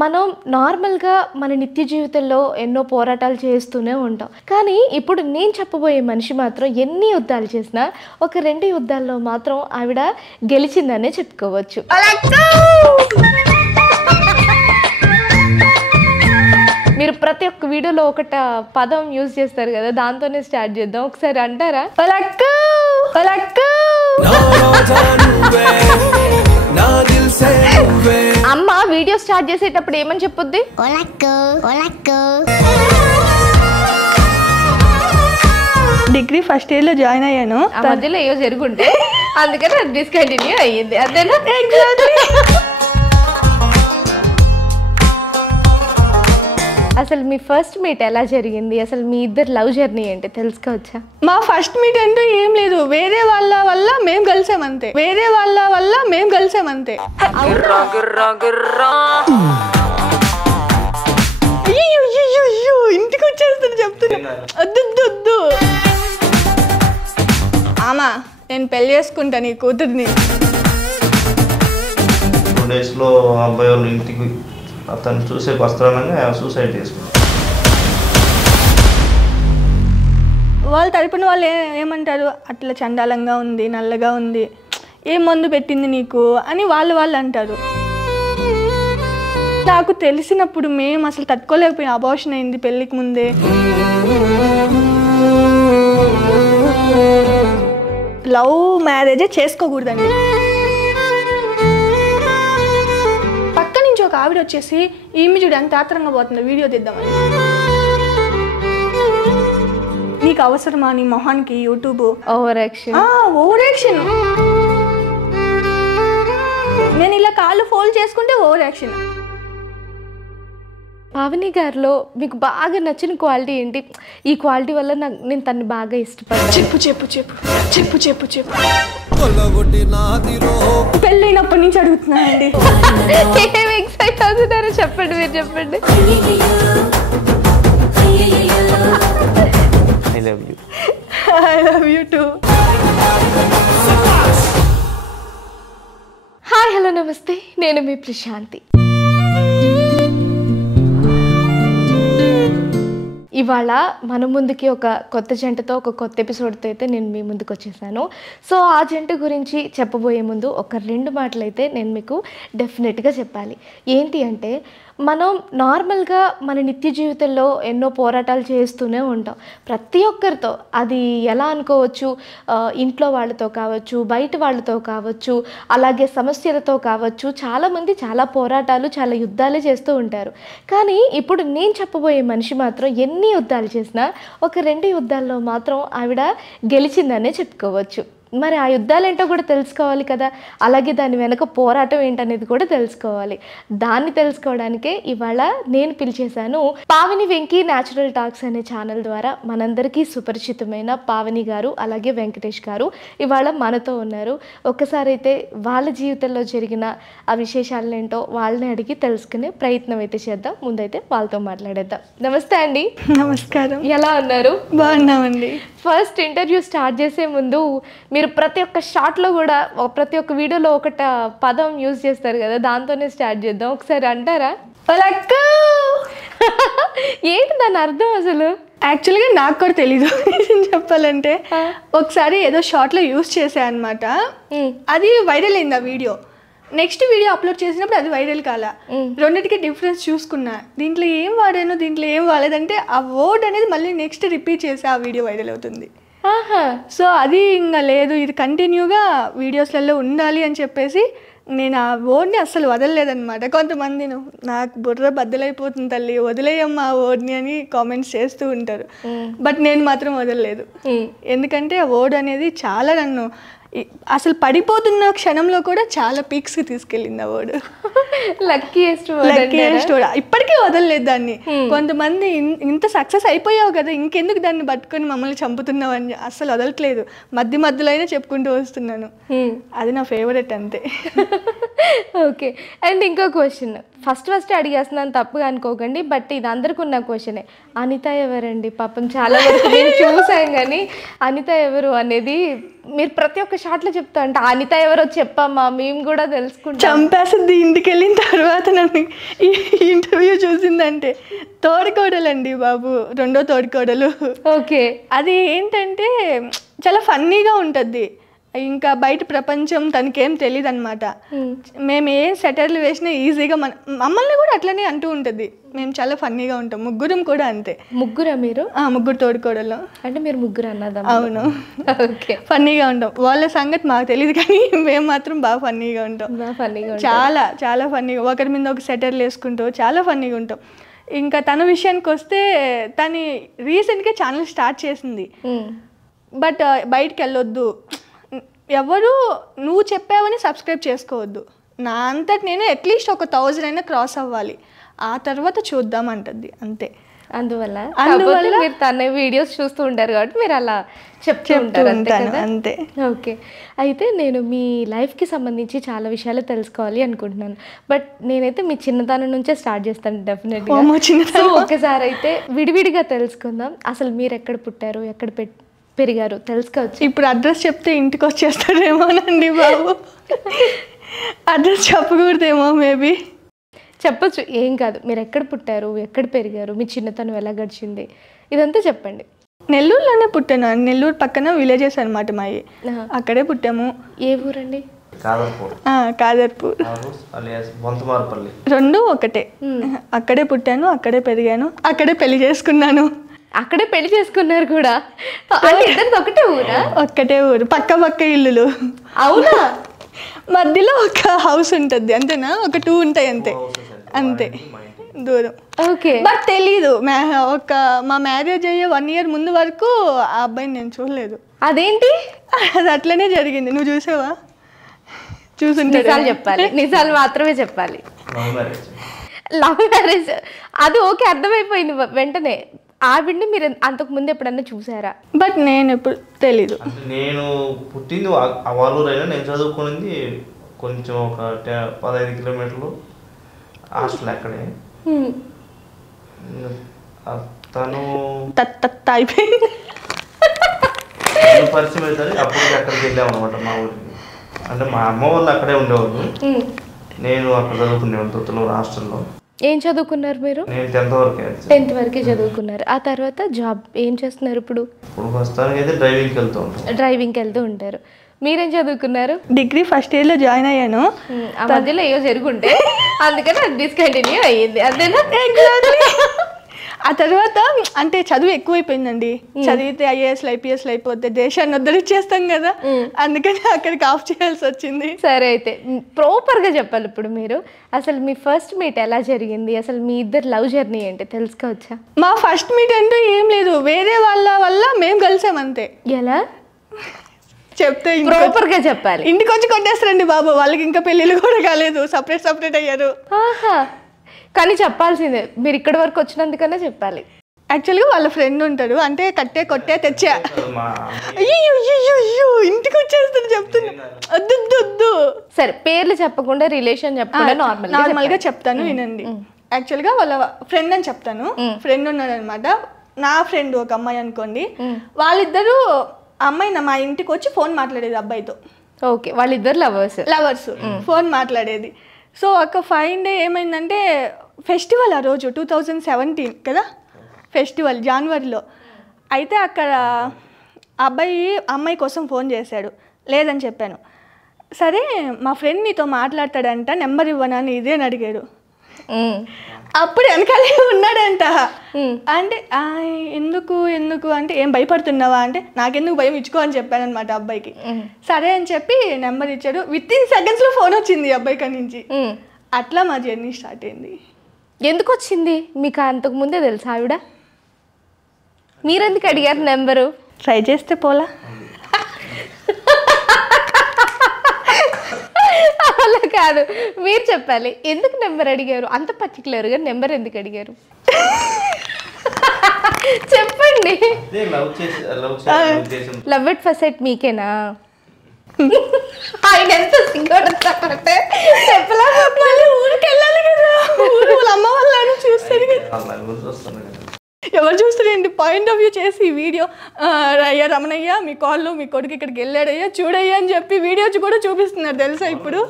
మనం నార్మల్గా మన నిత్య జీవితంలో ఎన్నో పోరాటాలు చేస్తూనే ఉంటాం. కానీ ఇప్పుడు నేను చెప్పబోయే మనిషి మాత్రం ఎన్ని యుద్ధాలు చేసినా ఒక 2 యుద్ధాల్లో మాత్రం ఆవిడ గెలిచిందనే చెప్పుకోవచ్చు. మీరు ప్రతి ఒక్క వీడియోలో ఒకట పదం యూజ్ చేస్తారు కదా, దాంతోనే స్టార్ట్ చేద్దాం. ఒకసారి అంటారా? అమ్మ వీడియో స్టార్ట్ చేసేటప్పుడు ఏమని చెప్పుద్ది? డిగ్రీ ఫస్ట్ ఇయర్ లో జాయిన్ అయ్యాను. ఆ మధ్యలో ఏవో జరుగుంటే అందుకని అది డిస్కంటిన్యూ అయ్యింది. అదేనా? అసలు మీ ఫస్ట్ మీట్ ఎలా జరిగింది? అసలు మీ ఇద్దరు లవ్ జర్నీ ఏంటి తెలుసుకోవచ్చా? మా ఫస్ట్ మీట్ అంటూ ఏం లేదు, వేరే వాళ్ళ వల్ల మేము కలిసామంతే. ఇంటికి వచ్చేస్తుంది చెప్తున్నా. వద్దు ఆమా, నేను పెళ్లి చేసుకుంటా నీ కూతుర్ని. 2 days లో అబ్బాయి వాళ్ళు ఇంటికి అతను చూసే వస్తానని సూసైడ్ చేసుకున్నాను. వాళ్ళు తరపున వాళ్ళు ఏమంటారు, అట్లా చండాలంగా ఉంది, నల్లగా ఉంది, ఏ మందు పెట్టింది నీకు అని వాళ్ళు అంటారు. నాకు తెలిసినప్పుడు మేము అసలు తట్టుకోలేకపోయినా. అబార్షన్ అయింది పెళ్ళికి ముందే. లవ్ మ్యారేజే చేసుకోకూడదండి. పక్క నుంచి ఒక ఆవిడ వచ్చేసి ఈమె చూడు ఎంత ఆత్రంగా పోతుందో, వీడియో తీద్దామని. నీకు అవసరమా నీ మొహానికి యూట్యూబ్? Over action. నేను ఇలా కాళ్ళు ఫోల్డ్ చేసుకుంటే ఓవర్ యాక్షన్. పావని గారిలో మీకు బాగా నచ్చిన క్వాలిటీ ఏంటి? ఈ క్వాలిటీ వల్ల నేను తన్ని బాగా ఇష్టపడ్డా. చెప్పు. పెళ్ళైనప్పటి నుంచి అడుగుతున్నానండి. ఏం ఎక్సైట్ అవుతున్నారో చెప్పండి, మీరు చెప్పండి. I love you too. Hi, hello, నమస్తే. నేను మీ ప్రశాంతి. ఇవాళ మన ముందుకి ఒక కొత్త జంటతో, ఒక కొత్త ఎపిసోడ్తో అయితే నేను మీ ముందుకు వచ్చేసాను. సో ఆ జంట గురించి చెప్పబోయే ముందు ఒక 2 మాటలు అయితే నేను మీకు డెఫినెట్గా చెప్పాలి. ఏంటి అంటే, మనం నార్మల్గా మన నిత్య జీవితంలో ఎన్నో పోరాటాలు చేస్తూనే ఉంటాం ప్రతి ఒక్కరితో. అది ఎలా అనుకోవచ్చు, ఇంట్లో వాళ్ళతో కావచ్చు, బయట వాళ్ళతో కావచ్చు, అలాగే సమస్యలతో కావచ్చు. చాలామంది చాలా పోరాటాలు, చాలా యుద్ధాలే చేస్తూ ఉంటారు. కానీ ఇప్పుడు నేను చెప్పబోయే మనిషి మాత్రం ఎన్ని యుద్ధాలు చేసినా ఒక 2 యుద్ధాల్లో మాత్రం ఆవిడ గెలిచిందనే చెప్పుకోవచ్చు. మరి ఆ యుద్ధాలు ఏంటో కూడా తెలుసుకోవాలి కదా, అలాగే దాని వెనక పోరాటం ఏంటనేది కూడా తెలుసుకోవాలి. దాన్ని తెలుసుకోవడానికే ఇవాళ నేను పిలిచేశాను పావని వెంకీ న్యాచురల్ టాక్స్ అనే ఛానల్ ద్వారా మనందరికీ సుపరిచితమైన పావని గారు, అలాగే వెంకటేష్ గారు ఇవాళ మనతో ఉన్నారు. ఒక్కసారి అయితే వాళ్ళ జీవితంలో జరిగిన ఆ విశేషాలు ఏంటో వాళ్ళని అడిగి తెలుసుకునే ప్రయత్నం అయితే చేద్దాం. ముందైతే వాళ్ళతో మాట్లాడేద్దాం. నమస్తే అండి. నమస్కారం. ఎలా ఉన్నారు? బాగున్నామండి. ఫస్ట్ ఇంటర్వ్యూ స్టార్ట్ చేసే ముందు మీరు ప్రతి ఒక్క షాట్లో కూడా, ప్రతి ఒక్క వీడియోలో ఒకట పదం యూజ్ చేస్తారు కదా, దాంతోనే స్టార్ట్ చేద్దాం. ఒకసారి అంటారా? ఏంటి దాని అర్థం అసలు? యాక్చువల్గా నాకు కూడా తెలీదు చెప్పాలంటే. ఒకసారి ఏదో షార్ట్లో యూజ్ చేసా అనమాట. అది వైరల్ అయింది ఆ వీడియో. నెక్స్ట్ వీడియో అప్లోడ్ చేసినప్పుడు అది వైరల్ కాలా. రెండింటికి డిఫరెన్స్ చూసుకున్నా, దీంట్లో ఏం వాడాను, దీంట్లో ఏం వాడలేదంటే ఆ వర్డ్ అనేది మళ్ళీ నెక్స్ట్ రిపీట్ చేసి ఆ వీడియో వైరల్ అవుతుంది. సో అది ఇంకా లేదు, ఇది కంటిన్యూగా వీడియోస్లలో ఉండాలి అని చెప్పేసి నేను ఆ వర్డ్ని అస్సలు వదలలేదన్నమాట. కొంతమంది నాకు బుర్ర బద్దలైపోతుంది తల్లి, వదిలేయమ్మా ఆ వర్డ్ని అని కామెంట్స్ చేస్తూ ఉంటారు. బట్ నేను మాత్రం వదలలేదు. ఎందుకంటే ఆ వర్డ్ అనేది చాలా నన్ను అసలు పడిపోతున్న క్షణంలో కూడా చాలా పీక్స్కి తీసుకెళ్ళింది ఆ వర్డ్. Luckiest word. ఇప్పటికీ వదలలేదు దాన్ని. కొంతమంది ఇంత సక్సెస్ అయిపోయావు కదా, ఇంకెందుకు దాన్ని పట్టుకొని మమ్మల్ని చంపుతున్నావు అని అస్సలు వదలట్లేదు. మధ్యలో అయినా చెప్పుకుంటూ వస్తున్నాను. అది నా ఫేవరెట్ అంతే. ఓకే. అండ్ ఇంకో క్వశ్చన్, ఫస్ట్ అడిగేస్తున్నాను, తప్పుగా అనుకోకండి, బట్ ఇది అందరికి ఉన్న క్వశ్చనే. అనిత ఎవరండి? పాపం చాలా వరకు నేను చూసాం, కానీ అనిత ఎవరు అనేది మీరు ప్రతి ఒక్క ఒక షార్ట్లో చెప్తా అంటే అనిత ఎవరో చెప్పమ్మా మేము కూడా తెలుసుకుంటాం. చంపేస్తుంది ఇంటికి వెళ్ళిన తర్వాత నన్ను ఈ ఇంటర్వ్యూ చూసిందంటే. తోడికోడలండి బాబు, రెండో తోడికోడలు. ఓకే. అది ఏంటంటే చాలా ఫన్నీగా ఉంటుంది. ఇంకా బయట ప్రపంచం తనకేం తెలియదు అనమాట. మేము ఏ సెటర్లు వేసినా ఈజీగా మమ్మల్ని కూడా అట్లనే అంటూ ఉంటుంది. మేము చాలా ఫన్నీగా ఉంటాం, ముగ్గురం కూడా అంతే. ముగ్గురా మీరు? ముగ్గురు తోడుకోడలు. అంటే మీరు ముగ్గురు అన్నదా? అవును. ఓకే. ఫన్నీగా ఉంటాం. వాళ్ళ సంగతి మాకు తెలియదు కానీ మేము మాత్రం బాగా ఫన్నీగా ఉంటాం. చాలా చాలా ఫన్నీగా, ఒకరి మీద ఒక సెటర్లు వేసుకుంటూ చాలా ఫన్నీగా ఉంటాం. ఇంకా తన విషయానికి వస్తే తను రీసెంట్గా ఛానల్ స్టార్ట్ చేసింది. బట్ బయటికి వెళ్ళొద్దు, ఎవరు నువ్వు చెప్పావని సబ్స్క్రైబ్ చేసుకోవద్దు, నా అంతటి నేను అట్లీస్ట్ ఒక 1000 అయినా క్రాస్ అవ్వాలి, ఆ తర్వాత చూద్దాం అంటుంది అంతే. అందువల్ల మీరు తన వీడియోస్ చూస్తూ ఉంటారు కాబట్టి మీరు అలా చెప్తూ ఉంటారు అంతే. ఓకే. అయితే నేను మీ లైఫ్కి సంబంధించి చాలా విషయాలు తెలుసుకోవాలి అనుకుంటున్నాను. బట్ నేనైతే మీ చిన్నతనం నుంచే స్టార్ట్ చేస్తాను డెఫినెట్గా. సో ఒకసారి అయితే విడివిడిగా తెలుసుకుందాం. అసలు మీరు ఎక్కడ పుట్టారు, ఎక్కడ పెరిగారు తెలుసుకోవచ్చు. ఇప్పుడు అడ్రస్ చెప్తే ఇంటికి వచ్చేస్తాడేమోనండి బాబు. అడ్రస్ చెప్పకూడదేమో, మేబీ చెప్పచ్చు, ఏం కాదు. మీరు ఎక్కడ పుట్టారు, ఎక్కడ పెరిగారు, మీ చిన్నతనం ఎలా గడిచింది, ఇదంతా చెప్పండి. నెల్లూరులోనే పుట్టాను. నెల్లూరు పక్కన విలేజెస్ అనమాట మావి, అక్కడే పుట్టాము. ఏ ఊరండి? కాదర్పూర్. రెండు ఒకటే. అక్కడే పుట్టాను, అక్కడే పెరిగాను, అక్కడే పెళ్లి చేసుకున్నాను. అక్కడే పెళ్లి చేసుకున్నారు కూడా? ఒకటే ఊరా? ఒక్కటే ఊరు, పక్క పక్క ఇల్లులు. అవునా? మధ్యలో ఒక హౌస్ ఉంటుంది అంతేనా, ఒక 2 ఉంటాయి అంతే, అంతే దూరం. ఓకే. బట్ తెలీదు, మా మ్యారేజ్ అయ్యే 1 year ముందు వరకు ఆ అబ్బాయిని నేను చూడలేదు. అదేంటి? అది అట్లనే జరిగింది. నువ్వు చూసావా? చూసుంటే నిజాలు చెప్పాలి, నిజాలు మాత్రమే చెప్పాలి. లవ్ మ్యారేజ్ అది ఓకే, అర్థమైపోయింది వెంటనే. ఆవిడ్ని మీరు అంతకు ముందు ఎప్పుడన్నా చూసారా? బట్ నేను ఎప్పుడు తెలీదు. నేను పుట్టింది వాళ్ళూరు అయినా నేను చదువుకునింది కొంచెం ఒక 15 కిలోమీటర్లు హాస్టల్ అక్కడే. తను అయిపోయింది పరిచయం అవుతుంది. అప్పటికి అక్కడికి వెళ్ళాము అనమాట మా ఊరికి. అంటే మా అమ్మ వాళ్ళు అక్కడే ఉండేవాళ్ళు, నేను అక్కడ చదువుకునేవాళ్ళు తొత్తులూరు హాస్టల్లో. ఏం చదువుకున్నారు మీరు? నేను 10th వరకే. 10th వరకే చదువుకున్నారు. ఆ తర్వాత జాబ్ ఏం చేస్తున్నారు ఇప్పుడు? ఇప్పుడు ప్రస్తుతానికి అయితే డ్రైవింగ్కి వెళ్తూ ఉంటాను. డ్రైవింగ్కి వెళ్తూ ఉంటారు. మీరేం చదువుకున్నారు? డిగ్రీ ఫస్ట్ ఇయర్లో జాయిన్ అయ్యాను. ఆ మధ్యలో ఏవో జరుగుంటే అందుకని అది డిస్కంటిన్యూ అయ్యింది, అంతేనా? ఆ తర్వాత అంటే చదువు ఎక్కువైపోయిందండి. చదివితే IAS IPS అయిపోతే దేశాన్ని వదిలిచ్చేస్తాం కదా, అందుకని అక్కడికి ఆఫ్ చేయాల్సి వచ్చింది. సరే, అయితే ప్రాపర్గా చెప్పాలి ఇప్పుడు మీరు. అసలు మీ ఫస్ట్ మీట్ ఎలా జరిగింది, అసలు మీ ఇద్దరు లవ్ జర్నీ ఏంటి తెలుసుకోవచ్చా? మా ఫస్ట్ మీట్ అంటూ ఏం లేదు, వేరే వాళ్ళ వల్ల మేము కలిసాం అంతే. ఎలా చెప్తే ప్రాపర్గా చెప్పాలి. ఇంటికి వచ్చి కొట్టేస్తారండి బాబు, వాళ్ళకి ఇంకా పెళ్ళిళ్ళు కూడా కాలేదు, సపరేట్ అయ్యారు. కానీ చెప్పాల్సిందే, మీరు ఇక్కడి వరకు వచ్చినందుకనే చెప్పాలి. యాక్చువల్గా వాళ్ళ ఫ్రెండ్ ఉంటాడు, అంటే కొట్టే తెచ్చా. ఇంటికి వచ్చేస్తాను చెప్తున్నా, వద్దు. సరే, పేర్లు చెప్పకుండా రిలేషన్ చెప్పకుండా నార్మల్గా చెప్తాను వినండి. యాక్చువల్గా వాళ్ళ ఫ్రెండ్ అని చెప్తాను. ఫ్రెండ్ ఉన్నాడు అనమాట, నా ఫ్రెండ్ ఒక అమ్మాయి అనుకోండి. వాళ్ళిద్దరూ అమ్మాయి మా ఇంటికి వచ్చి ఫోన్ మాట్లాడేది అబ్బాయితో. ఓకే, వాళ్ళిద్దరు లవర్స్ ఫోన్ మాట్లాడేది. సో ఒక ఫైన్ డే ఏమైందంటే ఫెస్టివల్, ఆ రోజు 2017 కదా ఫెస్టివల్, జనవరిలో. అయితే అక్కడ అమ్మాయి కోసం ఫోన్ చేశాడు, లేదని చెప్పాను. సరే మా ఫ్రెండ్ నీతో మాట్లాడతాడంట, నెంబర్ ఇవ్వనా ఇదే అని అడిగాడు. అప్పుడు వెనకాలే ఉన్నాడంట. అంటే ఎందుకు అంటే ఏం భయపడుతున్నావా అంటే నాకెందుకు భయం, ఇచ్చుకో అని చెప్పాను అనమాట అబ్బాయికి. సరే అని చెప్పి నెంబర్ ఇచ్చాడు. విత్ ఇన్ సెకండ్స్లో ఫోన్ వచ్చింది అబ్బాయి నుంచి. అట్లా మా జర్నీ స్టార్ట్ అయింది. ఎందుకు వచ్చింది మీకు అంతకు ముందే తెలుసా ఆవిడ? మీరెందుకు అడిగారు నెంబరు? ట్రై చేస్తే పోలా? అలా కాదు, మీరు చెప్పాలి. ఎందుకు నెంబర్ అడిగారు? అంత పర్టికులర్గా నెంబర్ ఎందుకు అడిగారు చెప్పండి. లవ్ ఎట్ ఫస్ట్ సైట్ మీకేనా? ఆయన ఎంత సిగ్గుపడతారంటే ఊరికి వెళ్ళాలి కదా, అమ్మ వాళ్ళని చూస్తాను. ఎవరు చూస్తారండి పాయింట్ ఆఫ్ వ్యూ చేసి ఈ వీడియో అయ్యా రమణయ్య మీ కాల్లో మీ కొడుకు ఇక్కడికి వెళ్ళాడయ్యా చూడయ్యా అని చెప్పి వీడియో కూడా చూపిస్తున్నారు తెలుసా ఇప్పుడు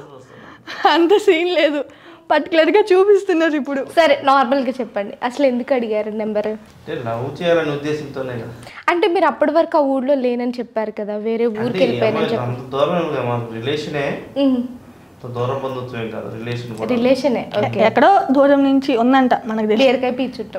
అంత సీన్ లేదు పర్టికులర్గా చూపిస్తున్నారు ఇప్పుడు సరే నార్మల్గా చెప్పండి అసలు ఎందుకు అడిగారు నెంబర్ లవ్ చేయాలనే ఉద్దేశంతోనే కదా అంటే మీరు అప్పటి వరకు ఆ ఊళ్ళో లేనని చెప్పారు కదా వేరే ఊరికి వెళ్ళిపోయానని చెప్పారు అంత దూరం మాకు రిలేషనే దూరం బంధుత్వం కాదు రిలేషన్ రిలేషనే ఓకే ఎక్కడో దూరం నుంచి ఉందంట మనకు తెలియదు బీరకాయ పీచుట్టు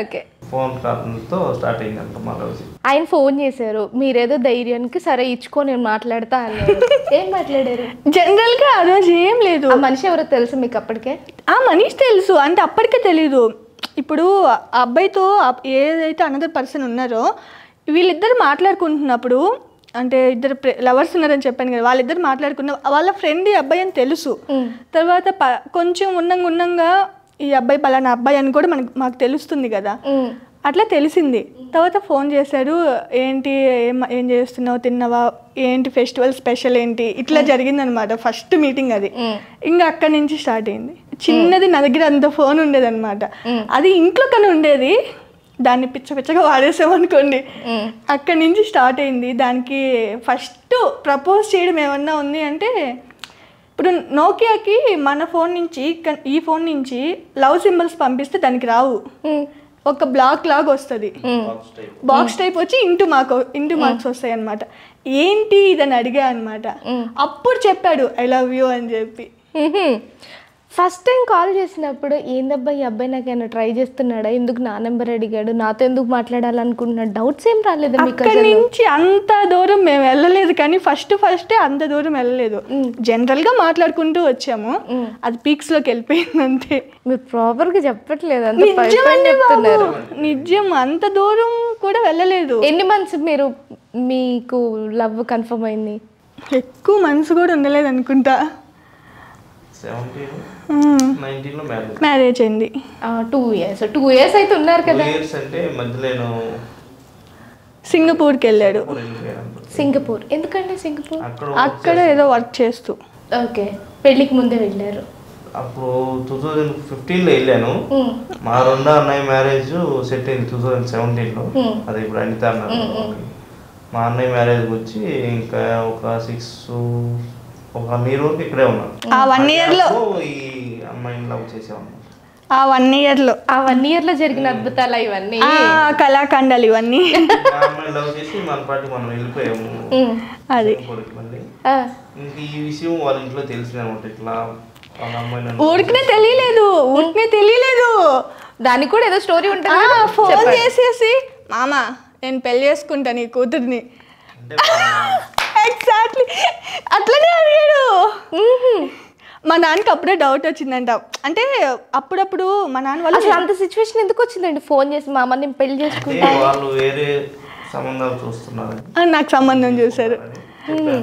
ఓకే ఫోన్ కాల్తో స్టార్ట్ అయిందంట మా లవ్. ఆయన ఫోన్ చేశారు మీరేదో ధైర్యానికి సరే ఇచ్చుకో నేను మాట్లాడతా అన్నారు ఏం మాట్లాడారు జనరల్గా ఆ రోజు ఏం లేదు ఆ మనిషి ఎవరో తెలుసు మీకు అప్పటికే ఆ మనిషి తెలుసు అంటే అప్పటికే తెలీదు ఇప్పుడు ఆ అబ్బాయితో ఏదైతే అనదర్ పర్సన్ ఉన్నారో వీళ్ళిద్దరు మాట్లాడుకుంటున్నప్పుడు అంటే ఇద్దరు లవర్స్ ఉన్నారని చెప్పాను కదా వాళ్ళిద్దరు మాట్లాడుకున్న వాళ్ళ ఫ్రెండ్ ఈ అబ్బాయి అని తెలుసు తర్వాత కొంచెం ఉన్నంగా ఈ అబ్బాయి పలానా అబ్బాయి అని కూడా మాకు తెలుస్తుంది కదా అట్లా తెలిసింది తర్వాత ఫోన్ చేశాడు ఏంటి ఏం చేస్తున్నావు తిన్నావా ఏంటి ఫెస్టివల్ స్పెషల్ ఏంటి ఇట్లా జరిగిందనమాట ఫస్ట్ మీటింగ్ అది ఇంకా అక్కడి నుంచి స్టార్ట్ అయింది చిన్నది నా దగ్గర అంత ఫోన్ ఉండేదన్నమాట అది ఇంట్లో కన్నా ఉండేది దాన్ని పిచ్చగా వాడేసామనుకోండి అక్కడి నుంచి స్టార్ట్ అయింది దానికి ఫస్ట్ ప్రపోజ్ చేయడం ఏమన్నా ఉంది అంటే ఇప్పుడు నోకియాకి మన ఫోన్ నుంచి ఈ ఫోన్ నుంచి లవ్ సింబల్స్ పంపిస్తే దానికి రావు ఒక బ్లాక్ లాగా వస్తుంది బాక్స్ టైప్ వచ్చి ఇంటూ మార్క్స్ వస్తాయి అనమాట ఏంటి ఇదని అడిగా అనమాట అప్పుడు చెప్పాడు ఐ లవ్ యూ అని చెప్పి ఫస్ట్ టైం కాల్ చేసినప్పుడు ఏందబ్బా ఈ అబ్బాయి నాకైనా ట్రై చేస్తున్నాడా ఎందుకు నా నెంబర్ అడిగాడు నాతో ఎందుకు మాట్లాడాలనుకుంటున్నాడు డౌట్స్ ఏం రాలేదు అక్కడి నుంచి అంత దూరం మేము వెళ్ళలేదు కానీ ఫస్టే అంత దూరం వెళ్ళలేదు జనరల్గా మాట్లాడుకుంటూ వచ్చాము అది పీక్స్లోకి వెళ్ళిపోయింది అంతే మీరు ప్రాపర్గా చెప్పట్లేదు నిజం అంత దూరం కూడా వెళ్ళలేదు ఎన్ని మంత్స్ మీకు లవ్ కన్ఫర్మ్ అయింది ఎక్కువ మంత్స్ కూడా ఉండలేదు అనుకుంటా 19లో మ్యారేజ్ అయింది 2 years అయితే ఉన్నారు కదా అంటే మధ్యలో సింగపూర్కి వెళ్ళాడు సింగపూర్ ఎందుకంటే సింగపూర్ అక్కడ ఏదో వర్క్ చేస్తూ ఓకే పెళ్ళికి ముందే వెళ్ళారు అప్పుడు 2015లో వెళ్ళాను మా రెండో అన్నయ్య మ్యారేజ్ సెట్ అయింది 2017లో అది ఇప్పుడు అనిత అన్నారు మా అన్నయ్య మ్యారేజ్కి వచ్చి ఇంకా ఒక 1 year వరకు ఇక్కడే ఉన్నాను ఆ 1 yearలో ఈ అమ్మాయిని లవ్ చేసామన్నమాట ఆ 1 yearలో జరిగిన అద్భుతాలు ఇవన్నీ కళాఖండాలు ఇవన్నీ అమ్మాయిని లవ్ చేసి మన పాటి మనం వెళ్ళిపోయాము అది మళ్ళీ ఇంక ఈ విషయం వాళ్ళ ఇంట్లో తెలిసిందనమాట ఇట్లా వాళ్ళ అమ్మాయి ఊరికనే తెలియలేదు దానికి కూడా ఏదో స్టోరీ ఉంటుంది ఫోన్ చేసేసి మామ నేను పెళ్లి చేసుకుంటా నీ కూతుర్ని ఎగ్జాక్ట్లీ అట్లనే అడిగాడు మా నాన్నకి అప్పుడే డౌట్ వచ్చిందంట అంటే అప్పుడప్పుడు మా నాన్న వాళ్ళు అసలు అంత సిచ్యువేషన్ ఎందుకు వచ్చిందండి ఫోన్ చేసి మా అమ్మ నేను పెళ్లి చేసుకుంటా వాళ్ళు వేరే సంబంధాలు చూస్తున్నారు నాకు సంబంధం చూశారు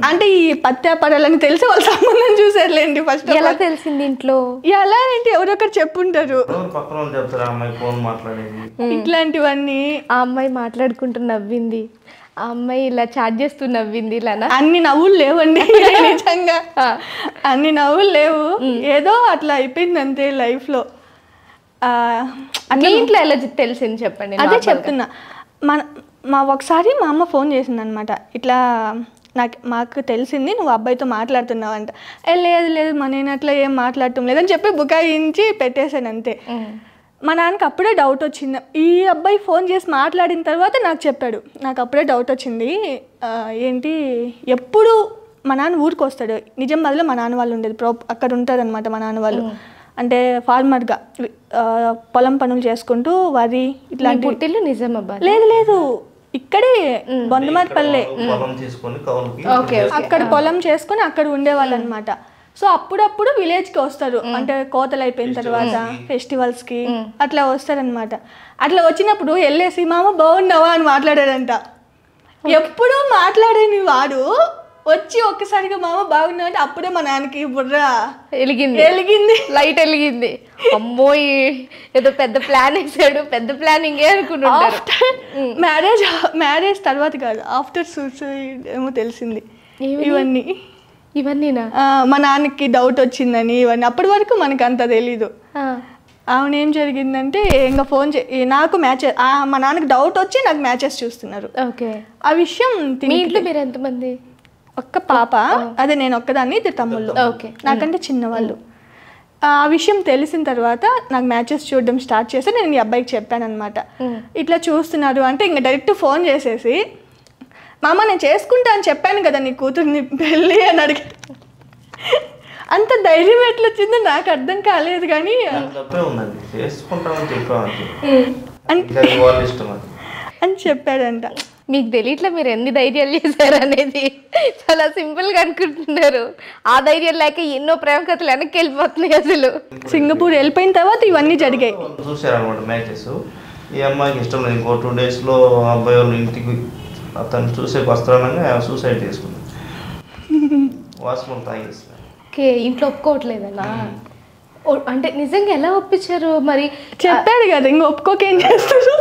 అంటే ఈ పత్యాపరాలని తెలిసి వాళ్ళు సంబంధం చూసారులేండి ఫస్ట్ ఎలా తెలిసింది ఇంట్లో ఎలా ఏంటి ఎవరొకరు చెప్పుంటారు పక్కన వాళ్ళు చెప్తారు ఆ అమ్మాయి ఫోన్ మాట్లాడేది ఇట్లాంటివన్నీ ఆ అమ్మాయి మాట్లాడుకుంటూ నవ్వింది ఆ అమ్మాయి ఇలా చాట్ చేస్తూ నవ్వింది ఇలానా అన్ని నవ్వులు లేవండి నిజంగా అన్ని నవ్వులు లేవు ఏదో అట్లా అయిపోయింది అంతే లైఫ్లో మీ ఇంట్లో ఎలా తెలిసింది చెప్పండి అదే చెప్తున్నా ఒకసారి మా అమ్మ ఫోన్ చేసింది అనమాట ఇట్లా మాకు తెలిసింది నువ్వు అబ్బాయితో మాట్లాడుతున్నావు అంట లేదు నేను అట్లా ఏం మాట్లాడటం లేదని చెప్పి బుకాయించి పెట్టేశాను అంతే మా నాన్నకి అప్పుడే డౌట్ వచ్చింది ఈ అబ్బాయి ఫోన్ చేసి మాట్లాడిన తర్వాత నాకు చెప్పాడు నాకు అప్పుడే డౌట్ వచ్చింది ఏంటి ఎప్పుడు మా నాన్న ఊరికి వస్తాడు నిజామాబాద్లో మా నాన్న వాళ్ళు ఉండేది అక్కడ ఉంటారనమాట మా నాన్న వాళ్ళు అంటే ఫార్మర్గా పొలం పనులు చేసుకుంటూ వరి ఇట్లాంటి నిజామాబాద్ లేదు ఇక్కడే బొందమాతపల్లె అక్కడ పొలం చేసుకొని అక్కడ ఉండేవాళ్ళు అనమాట సో అప్పుడప్పుడు విలేజ్కి వస్తారు అంటే కోతలు అయిపోయిన తర్వాత ఫెస్టివల్స్కి అట్లా వస్తారనమాట అట్లా వచ్చినప్పుడు వెళ్ళేసి మామ బాగున్నావా అని మాట్లాడాడంట ఎప్పుడూ మాట్లాడేని వాడు వచ్చి ఒక్కసారిగా మామ బాగున్నావు అంటే అప్పుడే మా నాన్నకి బుర్ర వెలిగింది లైట్ వెలిగింది అమ్మో ఏదో పెద్ద ప్లాన్ వేసాడు పెద్ద ప్లానింగ్ అనుకుంటున్నారు మ్యారేజ్ తర్వాత కాదు ఆఫ్టర్ సూసైడ్ ఏమో తెలిసింది ఇవన్నీనా మా నాన్నకి డౌట్ వచ్చిందని ఇవన్నీ అప్పటి వరకు మనకు అంత తెలీదు ఆమె ఏం జరిగిందంటే ఇంకా ఫోన్ నాకు మ్యాచెస్ మా నాన్నకి డౌట్ వచ్చి నాకు మ్యాచెస్ చూస్తున్నారు. ఓకే. ఆ విషయం మీ ఇంట్లో మీరు ఎంతమంది? ఒక్క పాప, అదే నేను ఒక్కదాన్ని, ఇద్దరు తమ్ముళ్ళు, నాకంటే చిన్నవాళ్ళు. ఆ విషయం తెలిసిన తర్వాత నాకు మ్యాచెస్ చూడడం స్టార్ట్ చేసి నేను ఈ అబ్బాయికి చెప్పాను అనమాట, ఇట్లా చూస్తున్నారు అంటే ఇంకా డైరెక్ట్ ఫోన్ చేసేసి, మామ నేను చేసుకుంటా అని చెప్పాను కదా నీ కూతుర్ని పెళ్ళి అని అడిగి, అంత ధైర్యం ఎట్లా వచ్చిందో నాకు అర్థం కాలేదు. కానీ అని చెప్పాడంట. మీకు తెలియట్లా మీరు ఎన్ని ధైర్యాలు చేశారు అనేది, చాలా సింపుల్గా అనుకుంటున్నారు. ఆ ధైర్యం లేక ఎన్నో ప్రేమ కథలు వెనక్కి వెళ్ళిపోతున్నాయి. అసలు సింగపూర్ వెళ్ళిపోయిన తర్వాత ఇవన్నీ జరిగాయి. చూసారనమాట మ్యాచెస్. ఈ అమ్మాయికి ఇష్టం లేదు. ఇంకో 2 daysలో అబ్బాయి వాళ్ళు ఇంటికి అతను చూసే వస్త్రానంగా సూసైడ్ చేసుకుంది. వాష్రూమ్ తాగేసి. ఓకే. ఇంట్లో ఒప్పుకోవట్లేదన్నా? అంటే నిజంగా ఎలా ఒప్పించారు మరి? చెప్పాడు కదా ఇంక ఒప్పుకోకేం చేస్తారు.